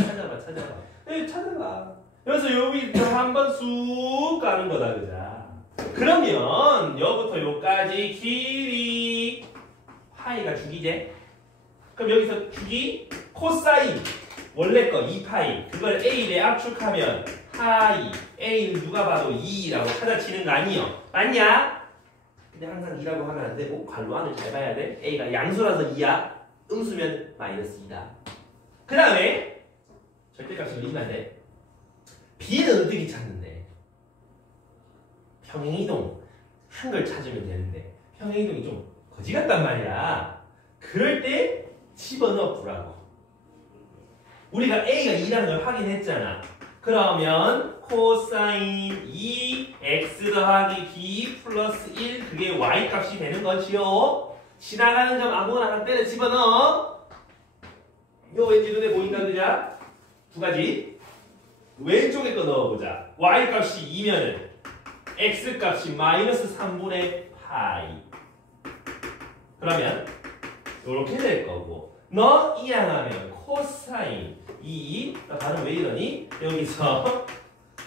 여기 찾아봐. 그래서 여기 한번 쑥 가는 거다, 그자. 그러면 여기부터 요까지 길이 파이가 주기제. 그럼 여기서 주기 코사인 원래 거 2파이 그걸 A에 압축하면 파이 A는 누가 봐도 2라고 찾아치는 거 아니요? 맞냐? 근데 항상 2라고 하면 안 되고 괄호 안을 잘 봐야 돼. A가 양수라서 2야. 음수면 마이너스 2다. 그 다음에 절대값이 올리면 안 돼. B는 어떻게 찾는데? 평행이동 한 걸 찾으면 되는데 평행이동이 좀 거지 같단 말이야. 그럴 때 집어넣어 보라고. 우리가 A가 2라는 걸 확인했잖아. 그러면 코사인 2x 더하기 b 플러스 1 그게 y 값이 되는 거지요. 지나가는 점 아무거나 한 때려 집어넣어. 이거 왠지 눈에 보인다 그자? 두 가지. 왼쪽에 거 넣어보자. y 값이 2면은 x 값이 마이너스 3분의 파이. 그러면 이렇게 될 거고 너 이항하면 코사인 2 발음 왜 이러니? 여기서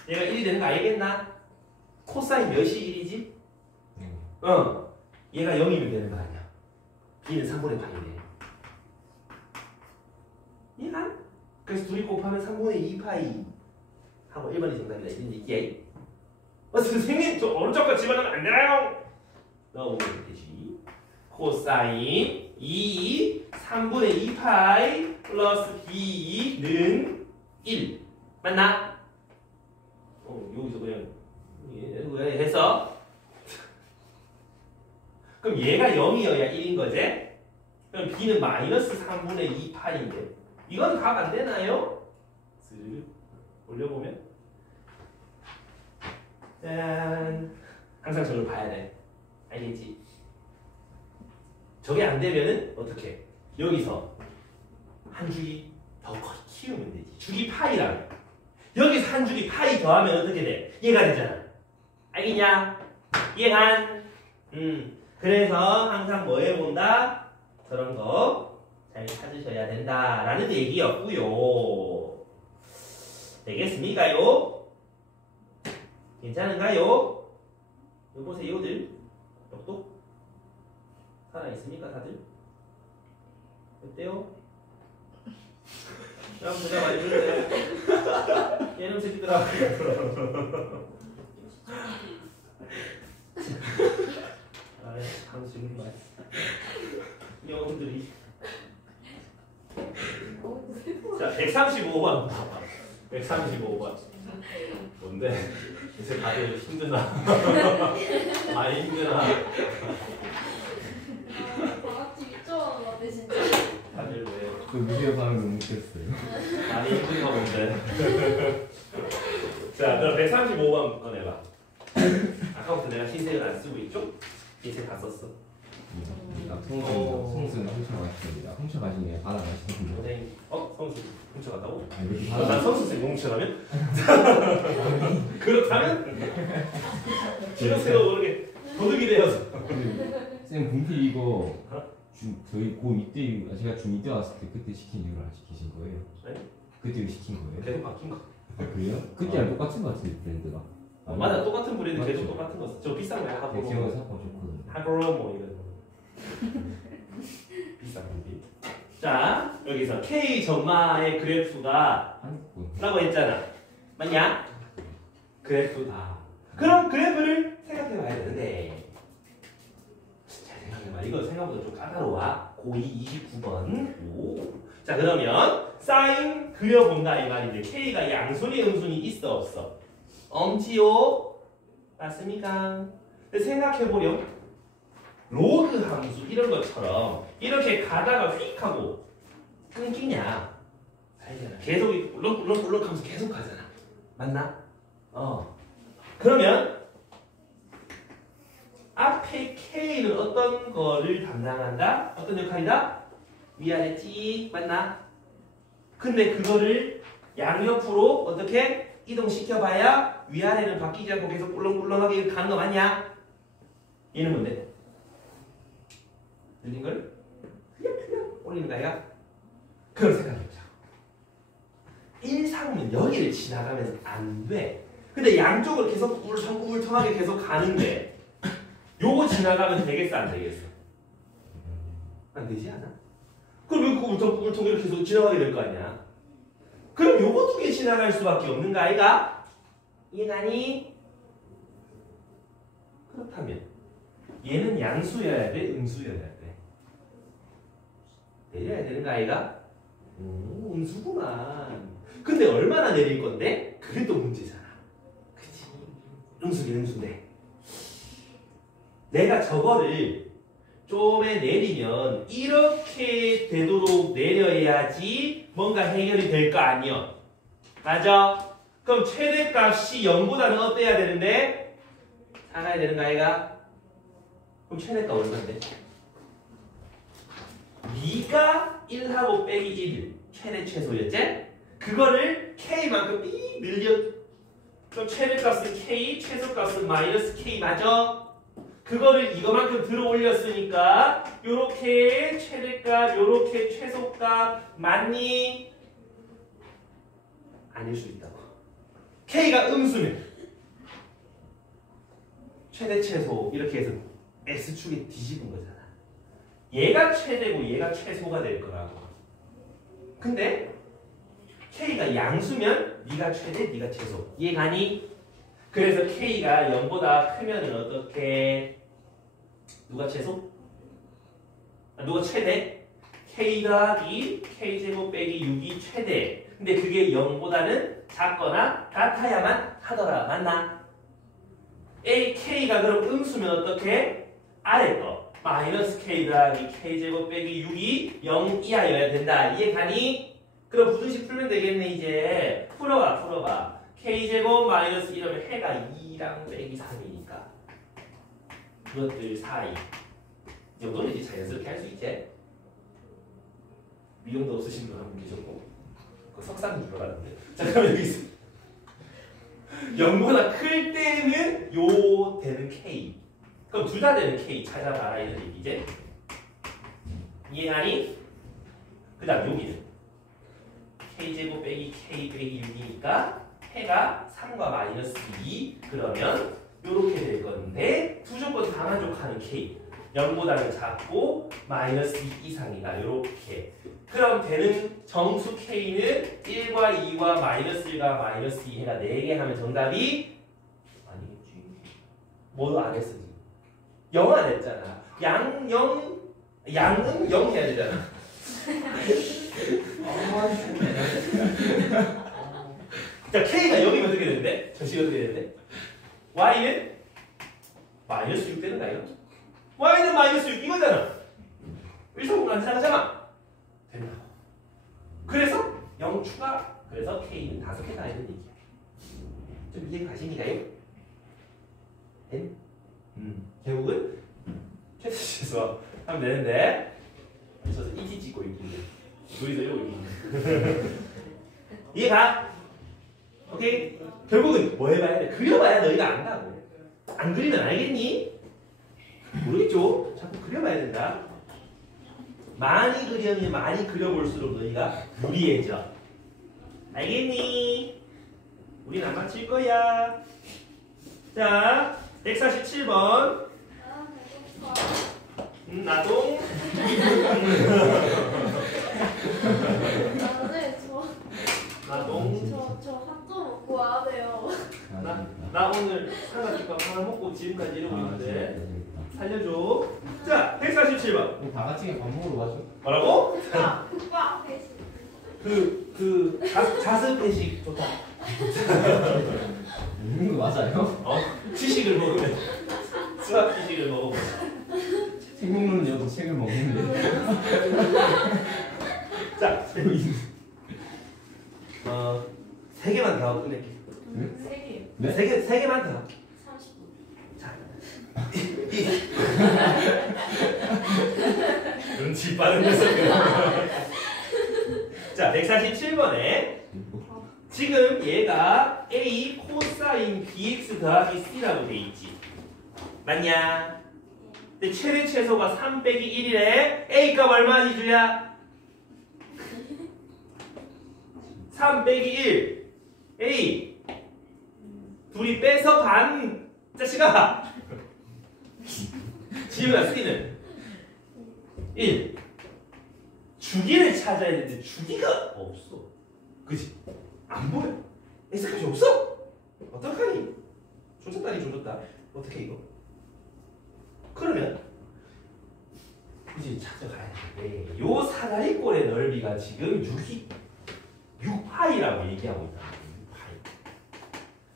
얘가 1이 되는 거 알겠나? 코사인 몇이 1이지? 얘가 0이면 되는 거 아니야. b는 3분의 파이네. 이해가? 그래서 둘이 곱하면 3분의 2파이 하고 1번이 정답이다. 이런 얘기야. 선생님 저 오른쪽 거 집어넣으면 안 되나요? 넣어보면 되지. 코사인 2 3분의 2파이 플러스 b는 1 맞나? 여기서 그냥 해서 그럼 얘가 0이어야 1인 거지? 그럼 b는 마이너스 3분의 2파인데 이건 답 안 되나요? 쓱 올려보면 짠 항상 저걸 봐야 돼. 알겠지? 저게 안 되면은 어떻게? 여기서 한 줄기 더 키우면 되지. 줄기 파이랑 여기서 한 줄기 파이 더하면 어떻게 돼? 얘가 되잖아. 알겠냐? 이해한? 그래서 항상 뭐 해본다? 저런 거 잘 찾으셔야 된다라는 얘기였고요. 되겠습니까요? 괜찮은가요? 여보세요들? 똑똑? 살아있습니까 다들? 어때요? 야 보자 많이 들었네. 얘놈 새끼들아. 아, 강수 지금 말. 여러분들이. 자, 135번. 135번. 뭔데? 이제 다들 힘드나? 많이 힘드나? 다같이 미쳐가는 것 같아 진짜. 다들 왜 그 무시해 가는 거 못했어요. 많이 힘든가 본데. 자, 그럼 135번 꺼내봐. 아까부터 내가 흰색을 안 쓰고 있죠? 흰색 다 썼어. 성수는 훔쳐갔습니다. 훔쳐가신 게 받아가시는 분. 선생님, 성수 훔쳐갔다고? 아니 이렇게 난 받아. 선수생 훔쳐가면? 그렇다면? 지금 모르게 도둑이 되어서. 쌤 분필 이거 저희 고2 때 제가 중2 때 왔을 때 그때 시킨 이유를 안 시키신 거예요? 네? 그때 시킨 거예요? 계속 바뀐 거. 아 그래요? 그때랑 똑같은 거 같은데 브랜드가. 맞아, 똑같은 브랜드 계속 맞죠? 똑같은 거 써. 저 비싼 거야, 제가 하브로. 사고 싶거든요. 하브로 뭐 이런 거. 비싼 브랜드. 자, 여기서 K 점마의 그래프가 한국 라고 했잖아. 맞냐? 그래프다. 그럼 그래프를 생각해 봐야 되는데. 잘 생각해봐. 이거 생각보다 좀 까다로워. 고2 29번. 오. 자, 그러면 사인 그려본다 이 말인데 K가 양순이 음순이 있어 없어? 엄지요? 맞습니까? 근데 생각해보렴. 로그 함수 이런 것처럼 이렇게 가다가 휙 하고 끊기냐? 알잖아. 계속 울렁울렁 하면서 계속 가잖아. 맞나? 그러면 앞에 K는 어떤 거를 담당한다? 어떤 역할이다? 위아래 찌 맞나? 근데 그거를 양옆으로 어떻게 이동시켜봐야 위아래는 바뀌지 않고 계속 꿀렁꿀렁하게 가는 거 맞냐? 얘는 뭔데? 늘린 걸 그냥 올리는 거야? 그럼 생각해보자. 일상은 여기를 지나가면 안 돼. 근데 양쪽을 계속 울퉁불퉁하게 계속 가는데 요거 지나가면 되겠어 안 되겠어? 안 되지 않아? 그럼 왜 그거 울퉁불퉁 이렇게 계속 지나가게 될 거 아니야? 그럼 요거 두 개 지나갈 수밖에 없는 거 아이가? 이해가니? 그렇다면 얘는 양수여야 돼? 음수여야 돼? 내려야 되는 거 아이가? 음수구만. 근데 얼마나 내릴 건데? 그게 또 문제잖아. 그치? 음수긴 음수인데 내가 저거를 좀에 내리면 이렇게 되도록 내려야지 뭔가 해결이 될 거 아니야. 맞아? 그럼 최대값이 0보다는 어때야 되는데? 작아야 되는 거 아이가? 그럼 최대값 얼마인데? B가 1하고 빼기 1 최대 최소였지? 그거를 K만큼 삐 늘려. 그럼 최대값은 K, 최소값은 마이너스 K 맞아? 그거를 이거만큼 들어 올렸으니까 요렇게 최대값, 요렇게 최소값 맞니? 아닐 수 있다고. K가 음수면 최대 최소 이렇게 해서 X축에 뒤집은 거잖아. 얘가 최대고 얘가 최소가 될 거라고. 근데 K가 양수면 네가 최대, 네가 최소. 이해가니? 그래서 K가 0보다 크면은 어떻게? 누가 최소? 누가 최대? K 더하기 K제곱 빼기 6이 최대. 근데 그게 0보다는 작거나 같아야만 하더라. 맞나? K가 그럼 음수면 어떻게? 아래 거. 마이너스 K 더하기 K제곱 빼기 6이 0 이하여야 된다. 이해가니? 그럼 부등식 풀면 되겠네 이제. 풀어봐. K제곱 마이너스 이러면 해가 2랑 빼기 3이니까 그것들 사이 이 정도는 이제 자연스럽게 할 수 있지. 미용도 없으신 분 한 분 계셨고 그 석사님 들어가는데 자 그럼 여기 있어. 0보다 클 때는 요 되는 K 그럼 둘 다 되는 k 찾아봐라 이런 얘기지. 이해하니? 그 다음 여기는 k제곱 빼기 k 빼기 6이니까 해가 3과 마이너스 2 그러면 이렇게 될 건데 두 조건 다 만족하는 k 0보다는 작고 마이너스 2 이상이다 이렇게. 그럼 되는 정수 k는 1과 2와 마이너스 1과 마이너스 2 해가 4개 하면 정답이 아니겠지. 뭐도 안 했어 지금. 0 안 했잖아. 양은 0 해야 되잖아. 자, K가 0이면 어떻게 되는데? 저식이 어떻게 되는데? Y는 마이너스 6 되는 거 아니야? Y는 마이너스 6 이거잖아. 일사분면 안 지나가잖아. 된다고. 그래서 0 추가. 그래서 K는 5개 다 있는 얘기야. 좀 이해 가시니까요? 결국은 캐스에서 하면 되는데 저서 이티 찍고 있길래 둘이서 이러고 있길래 이해가? 오케이? 결국은 뭐 해봐야 돼? 그려봐야 너희가 안다고. 안 그리면 알겠니? 모르겠죠? 자꾸 그려봐야 된다. 많이 그리면 많이 그려볼수록 너희가 무리해져. 알겠니? 우린 안 맞힐 거야. 자, 147번. 아, 배고파. 나동. 나는 나동. 저 핫도 먹고 와야 돼요. 나 오늘 삼각김밥 하나 먹고 지금까지 이러고 있는데 살려줘. 자, 147번. 다 같이 그냥 밥 먹으러 가죠. 뭐라고? 국밥 대신. 자습 회식 좋다. 먹는 거 맞아요? 지식을 먹으면 수학 지식을 먹으면. 책 먹는 여도 책을 먹는데. 자, 3개만 더 하고 끝낼게. 세 개. 네? 3개만 더. 30분. 자, 눈치 빠른 녀석들. 자, 147번에 지금 얘가 a 코사인 bx 더하기 c라고 돼 있지. 맞냐? 근데 최대 최소가 3 빼기 1이래. a 값 얼마니 주야? 3 빼기 1. a 둘이 빼서 반. 자식아. 지우야 c는 1. 주기를 찾아야 되는데 주기가 없어. 그치? 안 보여. x값이 없어. 어떡하니? 조졌다니 조졌다. 어떻게 이거? 그러면 이제 찾아가야 돼. 요 사다리꼴의 넓이가 지금 6파이라고 얘기하고 있다. 6파이.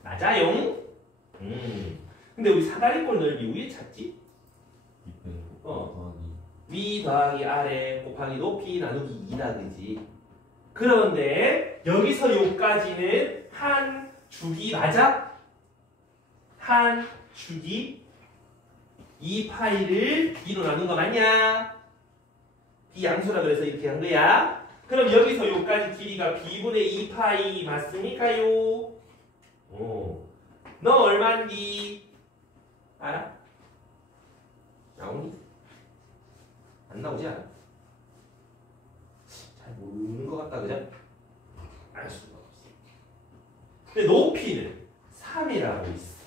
맞아요? 근데 우리 사다리꼴 넓이 위에 찾지? 위 더하기 아래 곱하기 높이 나누기 2다 그지? 그런데 여기서 요까지는 한 주기 맞아? 한 주기 2파이를 b로 나눈 거 맞냐? b 양수라 그래서 이렇게 한 거야. 그럼 여기서 요까지 길이가 b분의 2파이 맞습니까요? 너 얼만디? 알아? 나오니? 안 나오지 않아? 잘 모르는 것 같다 그죠? 알 수가 없어. 근데 높이는 3이라고 있어.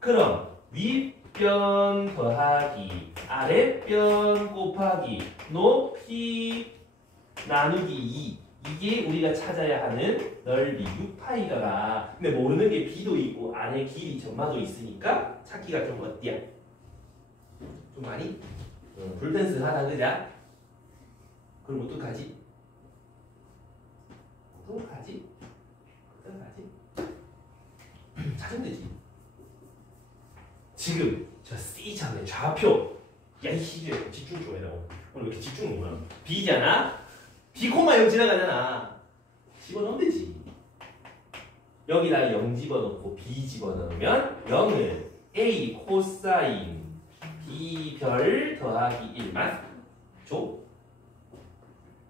그럼 윗변 더하기 아랫변 곱하기 높이 나누기 2 이게 우리가 찾아야 하는 넓이 6파이더라. 근데 모르는 게 b도 있고 안에 길이 점마도 있으니까 찾기가 좀 어때야? 좀 많이? 불펜스하다 그자? 그럼 어떡하지? 어떡하지? 찾으면 되지. 지금 저 C점의 좌표 야 이 시주에 집중 좀 해라. 오늘 왜 이렇게 집중 못 하나? B잖아? B, 0 지나가잖아. 집어넣으면 되지. 여기다 0 집어넣고 B 집어넣으면 0은 A 코사인 B별 더하기 1만 줘.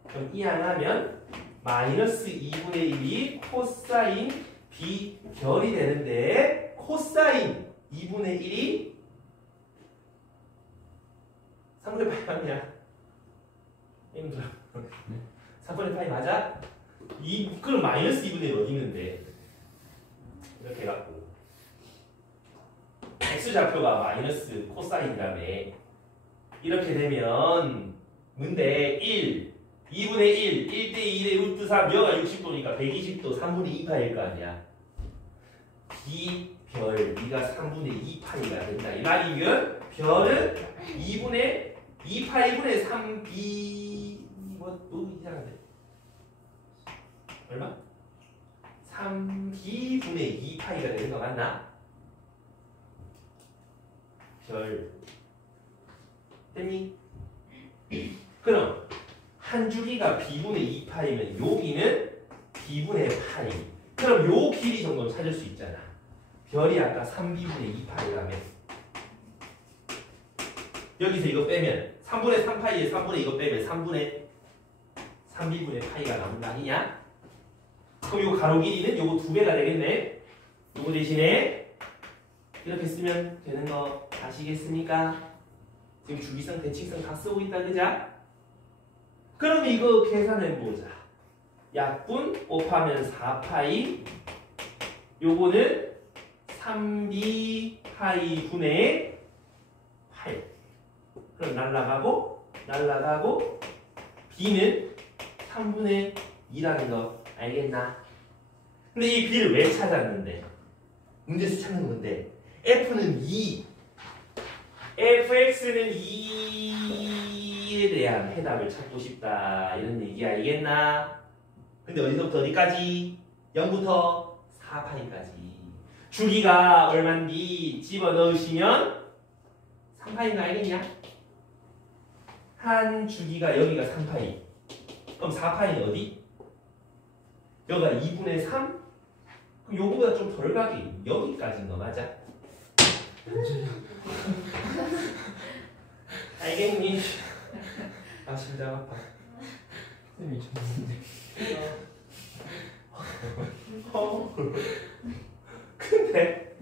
그럼 이 안 하면 마이너스 2분의 1이 코사인 B별이 되는데 코사인 2분의 1이 그럼 마이너스 2분의 1 어디 있는데? 이렇게 해갖고 x좌표가 마이너스 코사인이라며. 이렇게 되면 문제 1 2분의 1 1대 2대 루트 3 여가 60도니까 120도 3분의 2파일 거 아니야. B별 B가 3분의 2파이가 된다 이 말이면 별은 2분의 2파이분의 3B 또 이상한데 얼마? 3B분의 2파이가 되는 거 맞나? 별 됐니? 그럼 한 주기가 B분의 2파이면 여기는 B분의 파이. 그럼 요 길이 정도는 찾을 수 있잖아. 별이 아까 3B분의 2파이라면 여기서 이거 빼면 3분의 3파이에 3분의 이거 빼면 3B분의 파이가 남은 거 아니냐? 그럼 요 가로 길이는 요거 2배가 되겠네. 요거 대신에 이렇게 쓰면 되는 거 아시겠습니까? 지금 주기성, 대칭성 다 쓰고 있다, 그자? 그럼 이거 계산해보자. 약분 곱하면 4파이 요거는 3B 파이 분의 8. 그럼 날라가고 B는 3분의 2라는 거 알겠나? 근데 이 B를 왜 찾았는데? 문제에서 찾는 건데 F는 2 fx는 2에 대한 해답을 찾고 싶다 이런 얘기 알겠나? 근데 어디서부터 어디까지? 0부터 4파이까지 주기가 얼만지 집어넣으시면 3파이인 거 알겠냐? 한 주기가 여기가 3파이 그럼 4파이는 어디? 여기가 2분의 3? 그럼 요거보다 좀 덜 가기 여기까지인 거 맞아? 알겠니? 아 심장 아파. 쌤이 쳤는데. 근데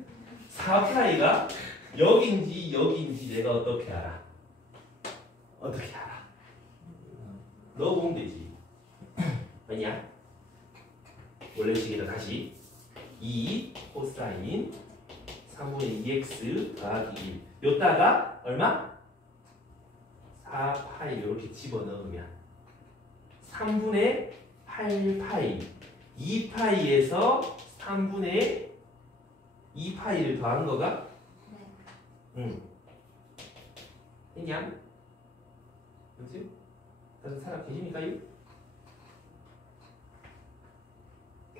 4파이가 여긴지 내가 어떻게 알아? 어떻게 알아? 넣어보면 되지. 왜냐? 원래 식이다 다시 2 코사인 3분의 2x 더하기 1 요따가 얼마? 4파이 이렇게 집어넣으면 3분의 8파이 2파이에서 3분의 2파이를 더한 거가? 응. 했냐? 그치? 다들 살아 계십니까요?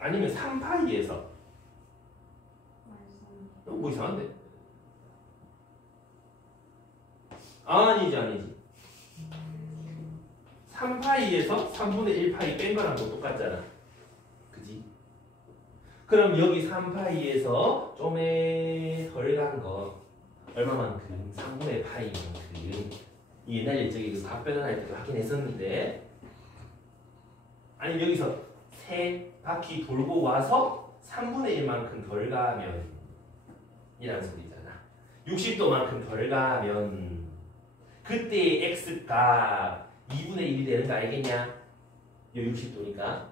아니면 3파이에서 뭐 이상한데? 아니지 3파이에서 3분의 1파이 뺀 거랑 뭐 똑같잖아 그지? 그럼 여기 3파이에서 좀에 덜 간 거 얼마만큼? 3분의 파이만큼 옛날 일정에 그 답변할 때도 확인했었는데 아니면 여기서 세 바퀴 돌고 와서 3분의 1만큼 덜 가면 이라는 소리잖아. 60도만큼 덜 가면 그때 x가 2분의 1이 되는 거 알겠냐? 요 60도니까.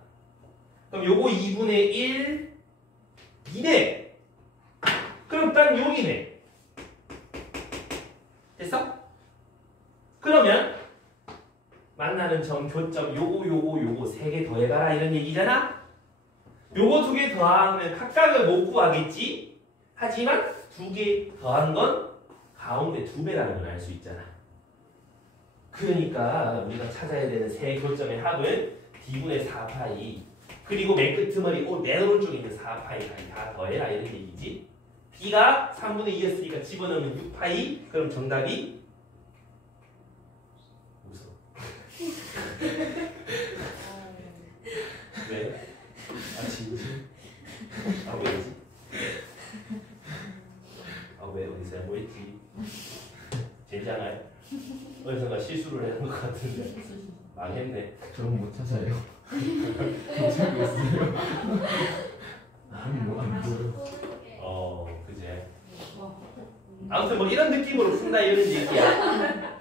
그럼 요거 2분의 1 2네. 그럼 딱 여기네. 됐어? 그러면 만나는 점, 교점 요거 3개 더해봐라 이런 얘기잖아? 요거 2개 더하면 각각을 못 구하겠지? 하지만 2개 더한 건 가운데 2배라는 걸 알 수 있잖아. 그러니까 우리가 찾아야 되는 세 교점의 합은 D분의 4파이 그리고 맨 끝머리 맨 오른쪽에 있는 4파이까지 다 더해라 이런 얘기지. B가 3분의 2였으니까 집어넣으면 6파이 그럼 정답이 웃어. 왜? 아 진심? 아 왜지? 아 왜 어디서 뭐 했지? 젠장할 어디선가 실수를 한 것 같은데 망했네. 저는 못 찾아요. 못 찾고 있어요. 뭐안 보여. 그제. 아무튼 뭐 이런 느낌으로 푼다 이런 얘기야.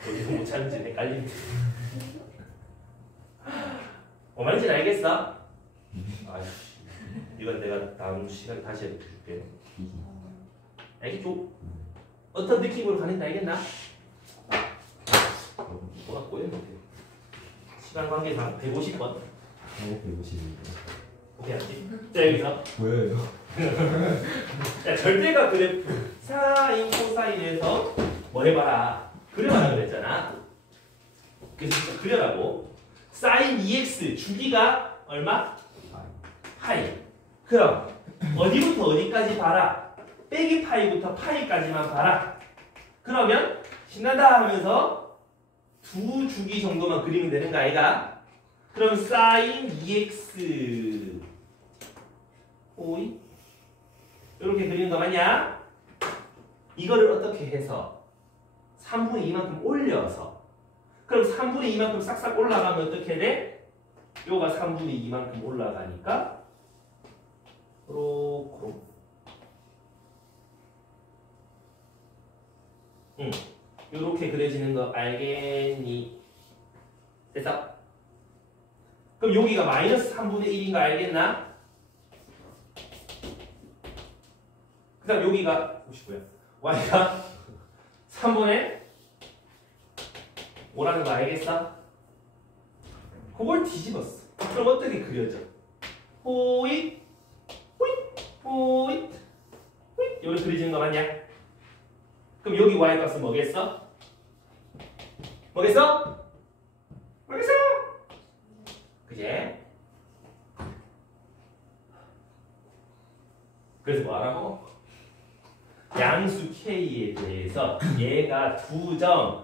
어디서 못 찾는지 헷갈리는데. 뭔 말인지 알겠어? 아이씨, 이건 내가 다음 시간 다시 해줄게. 알겠죠? 어떤 느낌으로 가는지 알겠나? 뭐가 꼬였는데? 시간 관계상 150번. 150입니다. 오케이 알지? 자 여기서 보여요? 자, 절대값 그래프 사인 코사인에서 뭐 해봐라 그려봐라 그랬잖아. 그래서 진짜 그려라고. 사인 2x 주기가 얼마? 파이. 그럼 어디부터 어디까지 봐라? 빼기 파이부터 파이까지만 봐라. 그러면 신난다 하면서 두 주기 정도만 그리면 되는 거 아이가? 그럼 사인 2x 오이 이렇게 그리는 거 맞냐? 이거를 어떻게 해서 3분의 2만큼 올려서 그럼 3분의 2만큼 싹싹 올라가면 어떻게 돼? 요가 3분의 2만큼 올라가니까 요렇게 요렇게 그려지는 거 알겠니? 됐어? 그럼 여기가 마이너스 3분의 1인 거 알겠나? 그 다음 여기가 59야. y가 3분의 5라는 거 알겠어? 그걸 뒤집었어. 그럼 어떻게 그려져? 호잇 호잇 호잇 호잇 이렇게 그려지는 거 맞냐? 그럼 여기 y 값은 뭐겠어? 뭐겠어? 뭐겠어? 그제? 그래서 뭐하라고? 양수 k에 대해서 얘가 두 점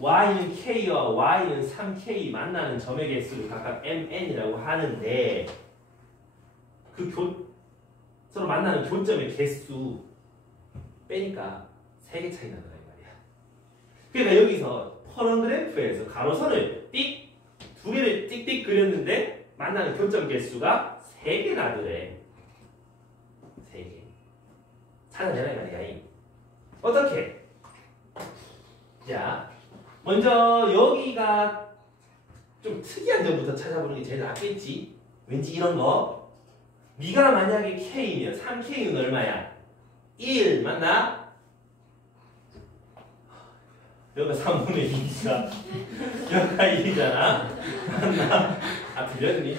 y는 k와 y는 3k 만나는 점의 개수를 각각 mn이라고 하는데 그 서로 만나는 교점의 개수 빼니까 3개 차이 나더라 이 말이야. 그러니까 여기서 퍼런 그래프에서 가로선을 띡 두 개를 띡띡 그렸는데 만나는 교점 개수가 3개 나더래. 3개. 찾아내라 이 말이야. 어떻게? 자, 먼저 여기가 좀 특이한 점부터 찾아보는 게 제일 낫겠지. 왠지 이런 거. 네가 만약에 K면 3K는 얼마야? 1 맞나? 여기가 3분의 2니까 여기가 1이잖아. 맞나? 아 들렸니?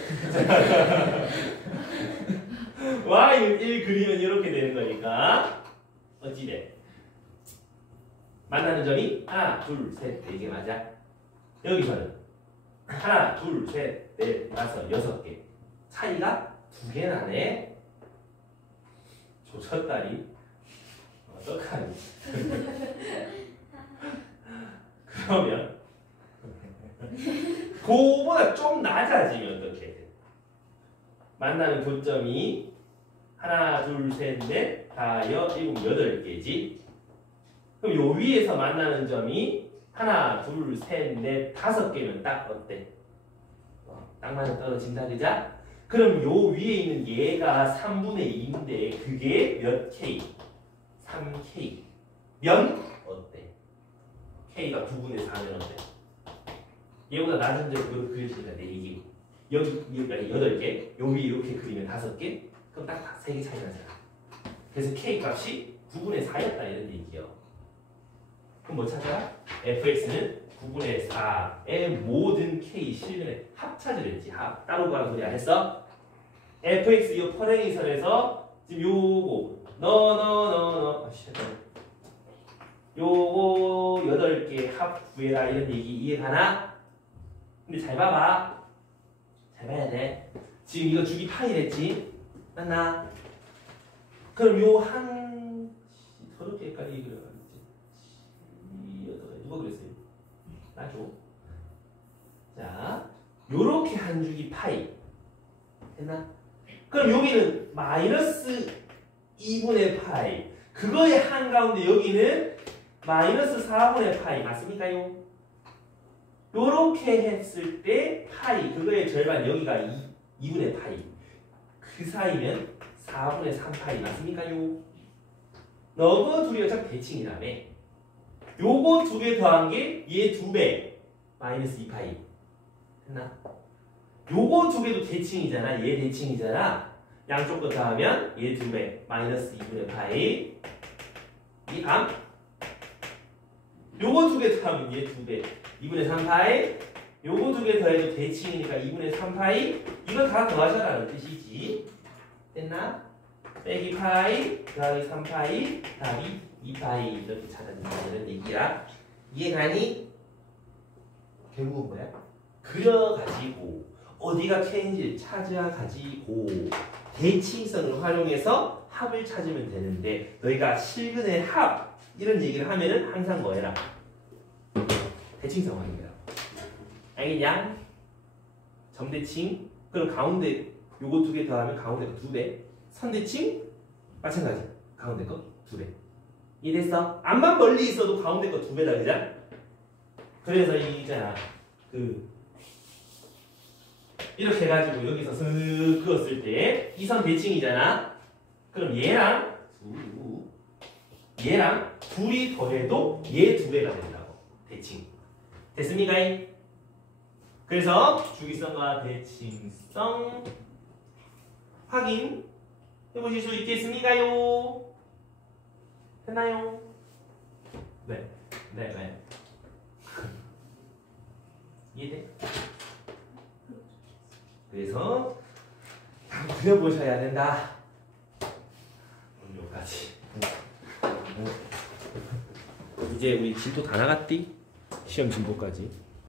Y는 1 그리면 이렇게 되는 거니까 어찌돼? 만나는 점이 하나, 둘, 셋, 네 개 맞아? 여기서는 하나, 둘, 셋, 넷, 다섯, 6개 차이가 2개 나네? 조쳤다리 어떡하니? 그러면 그거보다 좀 낮아지면 어떻게 돼? 만나는 교점이 하나, 둘, 셋, 넷, 다, 7, 8개지? 그럼 요 위에서 만나는 점이 하나, 둘, 셋, 넷, 5개면 딱 어때? 딱 맞아 떨어진다 그자? 그럼 요 위에 있는 얘가 3분의 2인데 그게 몇 K? 3K 면 어때? K가 9분의 4면 어때? 얘보다 낮은 점으로 그려지니까 4개 여기 8개 요 위에 이렇게 그리면 5개 그럼 딱 3개 차이 나잖아. 그래서 K 값이 9분의 4였다 이런 얘기요. 그럼 뭐 찾아? fx는 9분의 4의 모든 k 실근의 합차를 했지. 합. 따로 가는 소리 안 했어? fx 이 퍼랭이선에서 지금 요거 너 요거 8개 합 구해라 이런 얘기 이해가나? 근데 잘 봐봐. 잘 봐야 돼. 지금 이거 주기 파이랬지? 맞나? 그럼 요 한 더럽게 헷갈리게 그려가지고 누가 그랬어요? 나죠. 자, 요렇게 한 주기 파이 됐나? 그럼 여기는 마이너스 2분의 파이 그거의 한가운데 여기는 마이너스 4분의 파이 맞습니까요? 요렇게 했을 때 파이 그거의 절반 여기가 2분의 파이 그 사이면 4분의 3파이 맞습니까요? 너거 둘이 어차피 대칭이라며 요거 2개 더한 게 얘 2배 마이너스 2파이 됐나? 요거 두 개도 대칭이잖아. 얘 대칭이잖아. 양쪽 거 더하면 얘 두 배. 마이너스 2분의 파이. 이 암. 요거 두 개 더하면 얘 두 배. 2분의 3파이. 요거 두 개 더해도 대칭이니까 2분의 3파이. 이거 다 더하자라는 뜻이지. 됐나? 빼기 파이 더하기 3파이 답이 2파이 이렇게 찾아낸다는 얘기야. 이해가니? 결국은 뭐야? 그려가지고 어디가 K인지를 찾아가지고 대칭성을 활용해서 합을 찾으면 되는데 너희가 실근의 합 이런 얘기를 하면은 항상 뭐 해라? 대칭성 활용해라. 알겠냐? 점대칭 그럼 가운데 요거 두 개 더하면 가운데 거 두 배. 선대칭 마찬가지. 가운데 거 두 배. 이해됐어? 앞만 멀리 있어도 가운데 거 두 배다 그죠? 그래서 이 있잖아 이렇게 해가지고 여기서 슥 그었을 때 이 선 대칭이잖아. 그럼 얘랑 둘이 더해도 얘 두 배가 된다고. 대칭. 됐습니까? 그래서 주기성과 대칭성 확인 해보실 수 있겠습니까요? 됐나요? 네. 이해돼? 그래서 한번 그려보셔야 된다. 오늘 여기까지. 이제 우리 진도 다 나갔디? 시험 진도까지.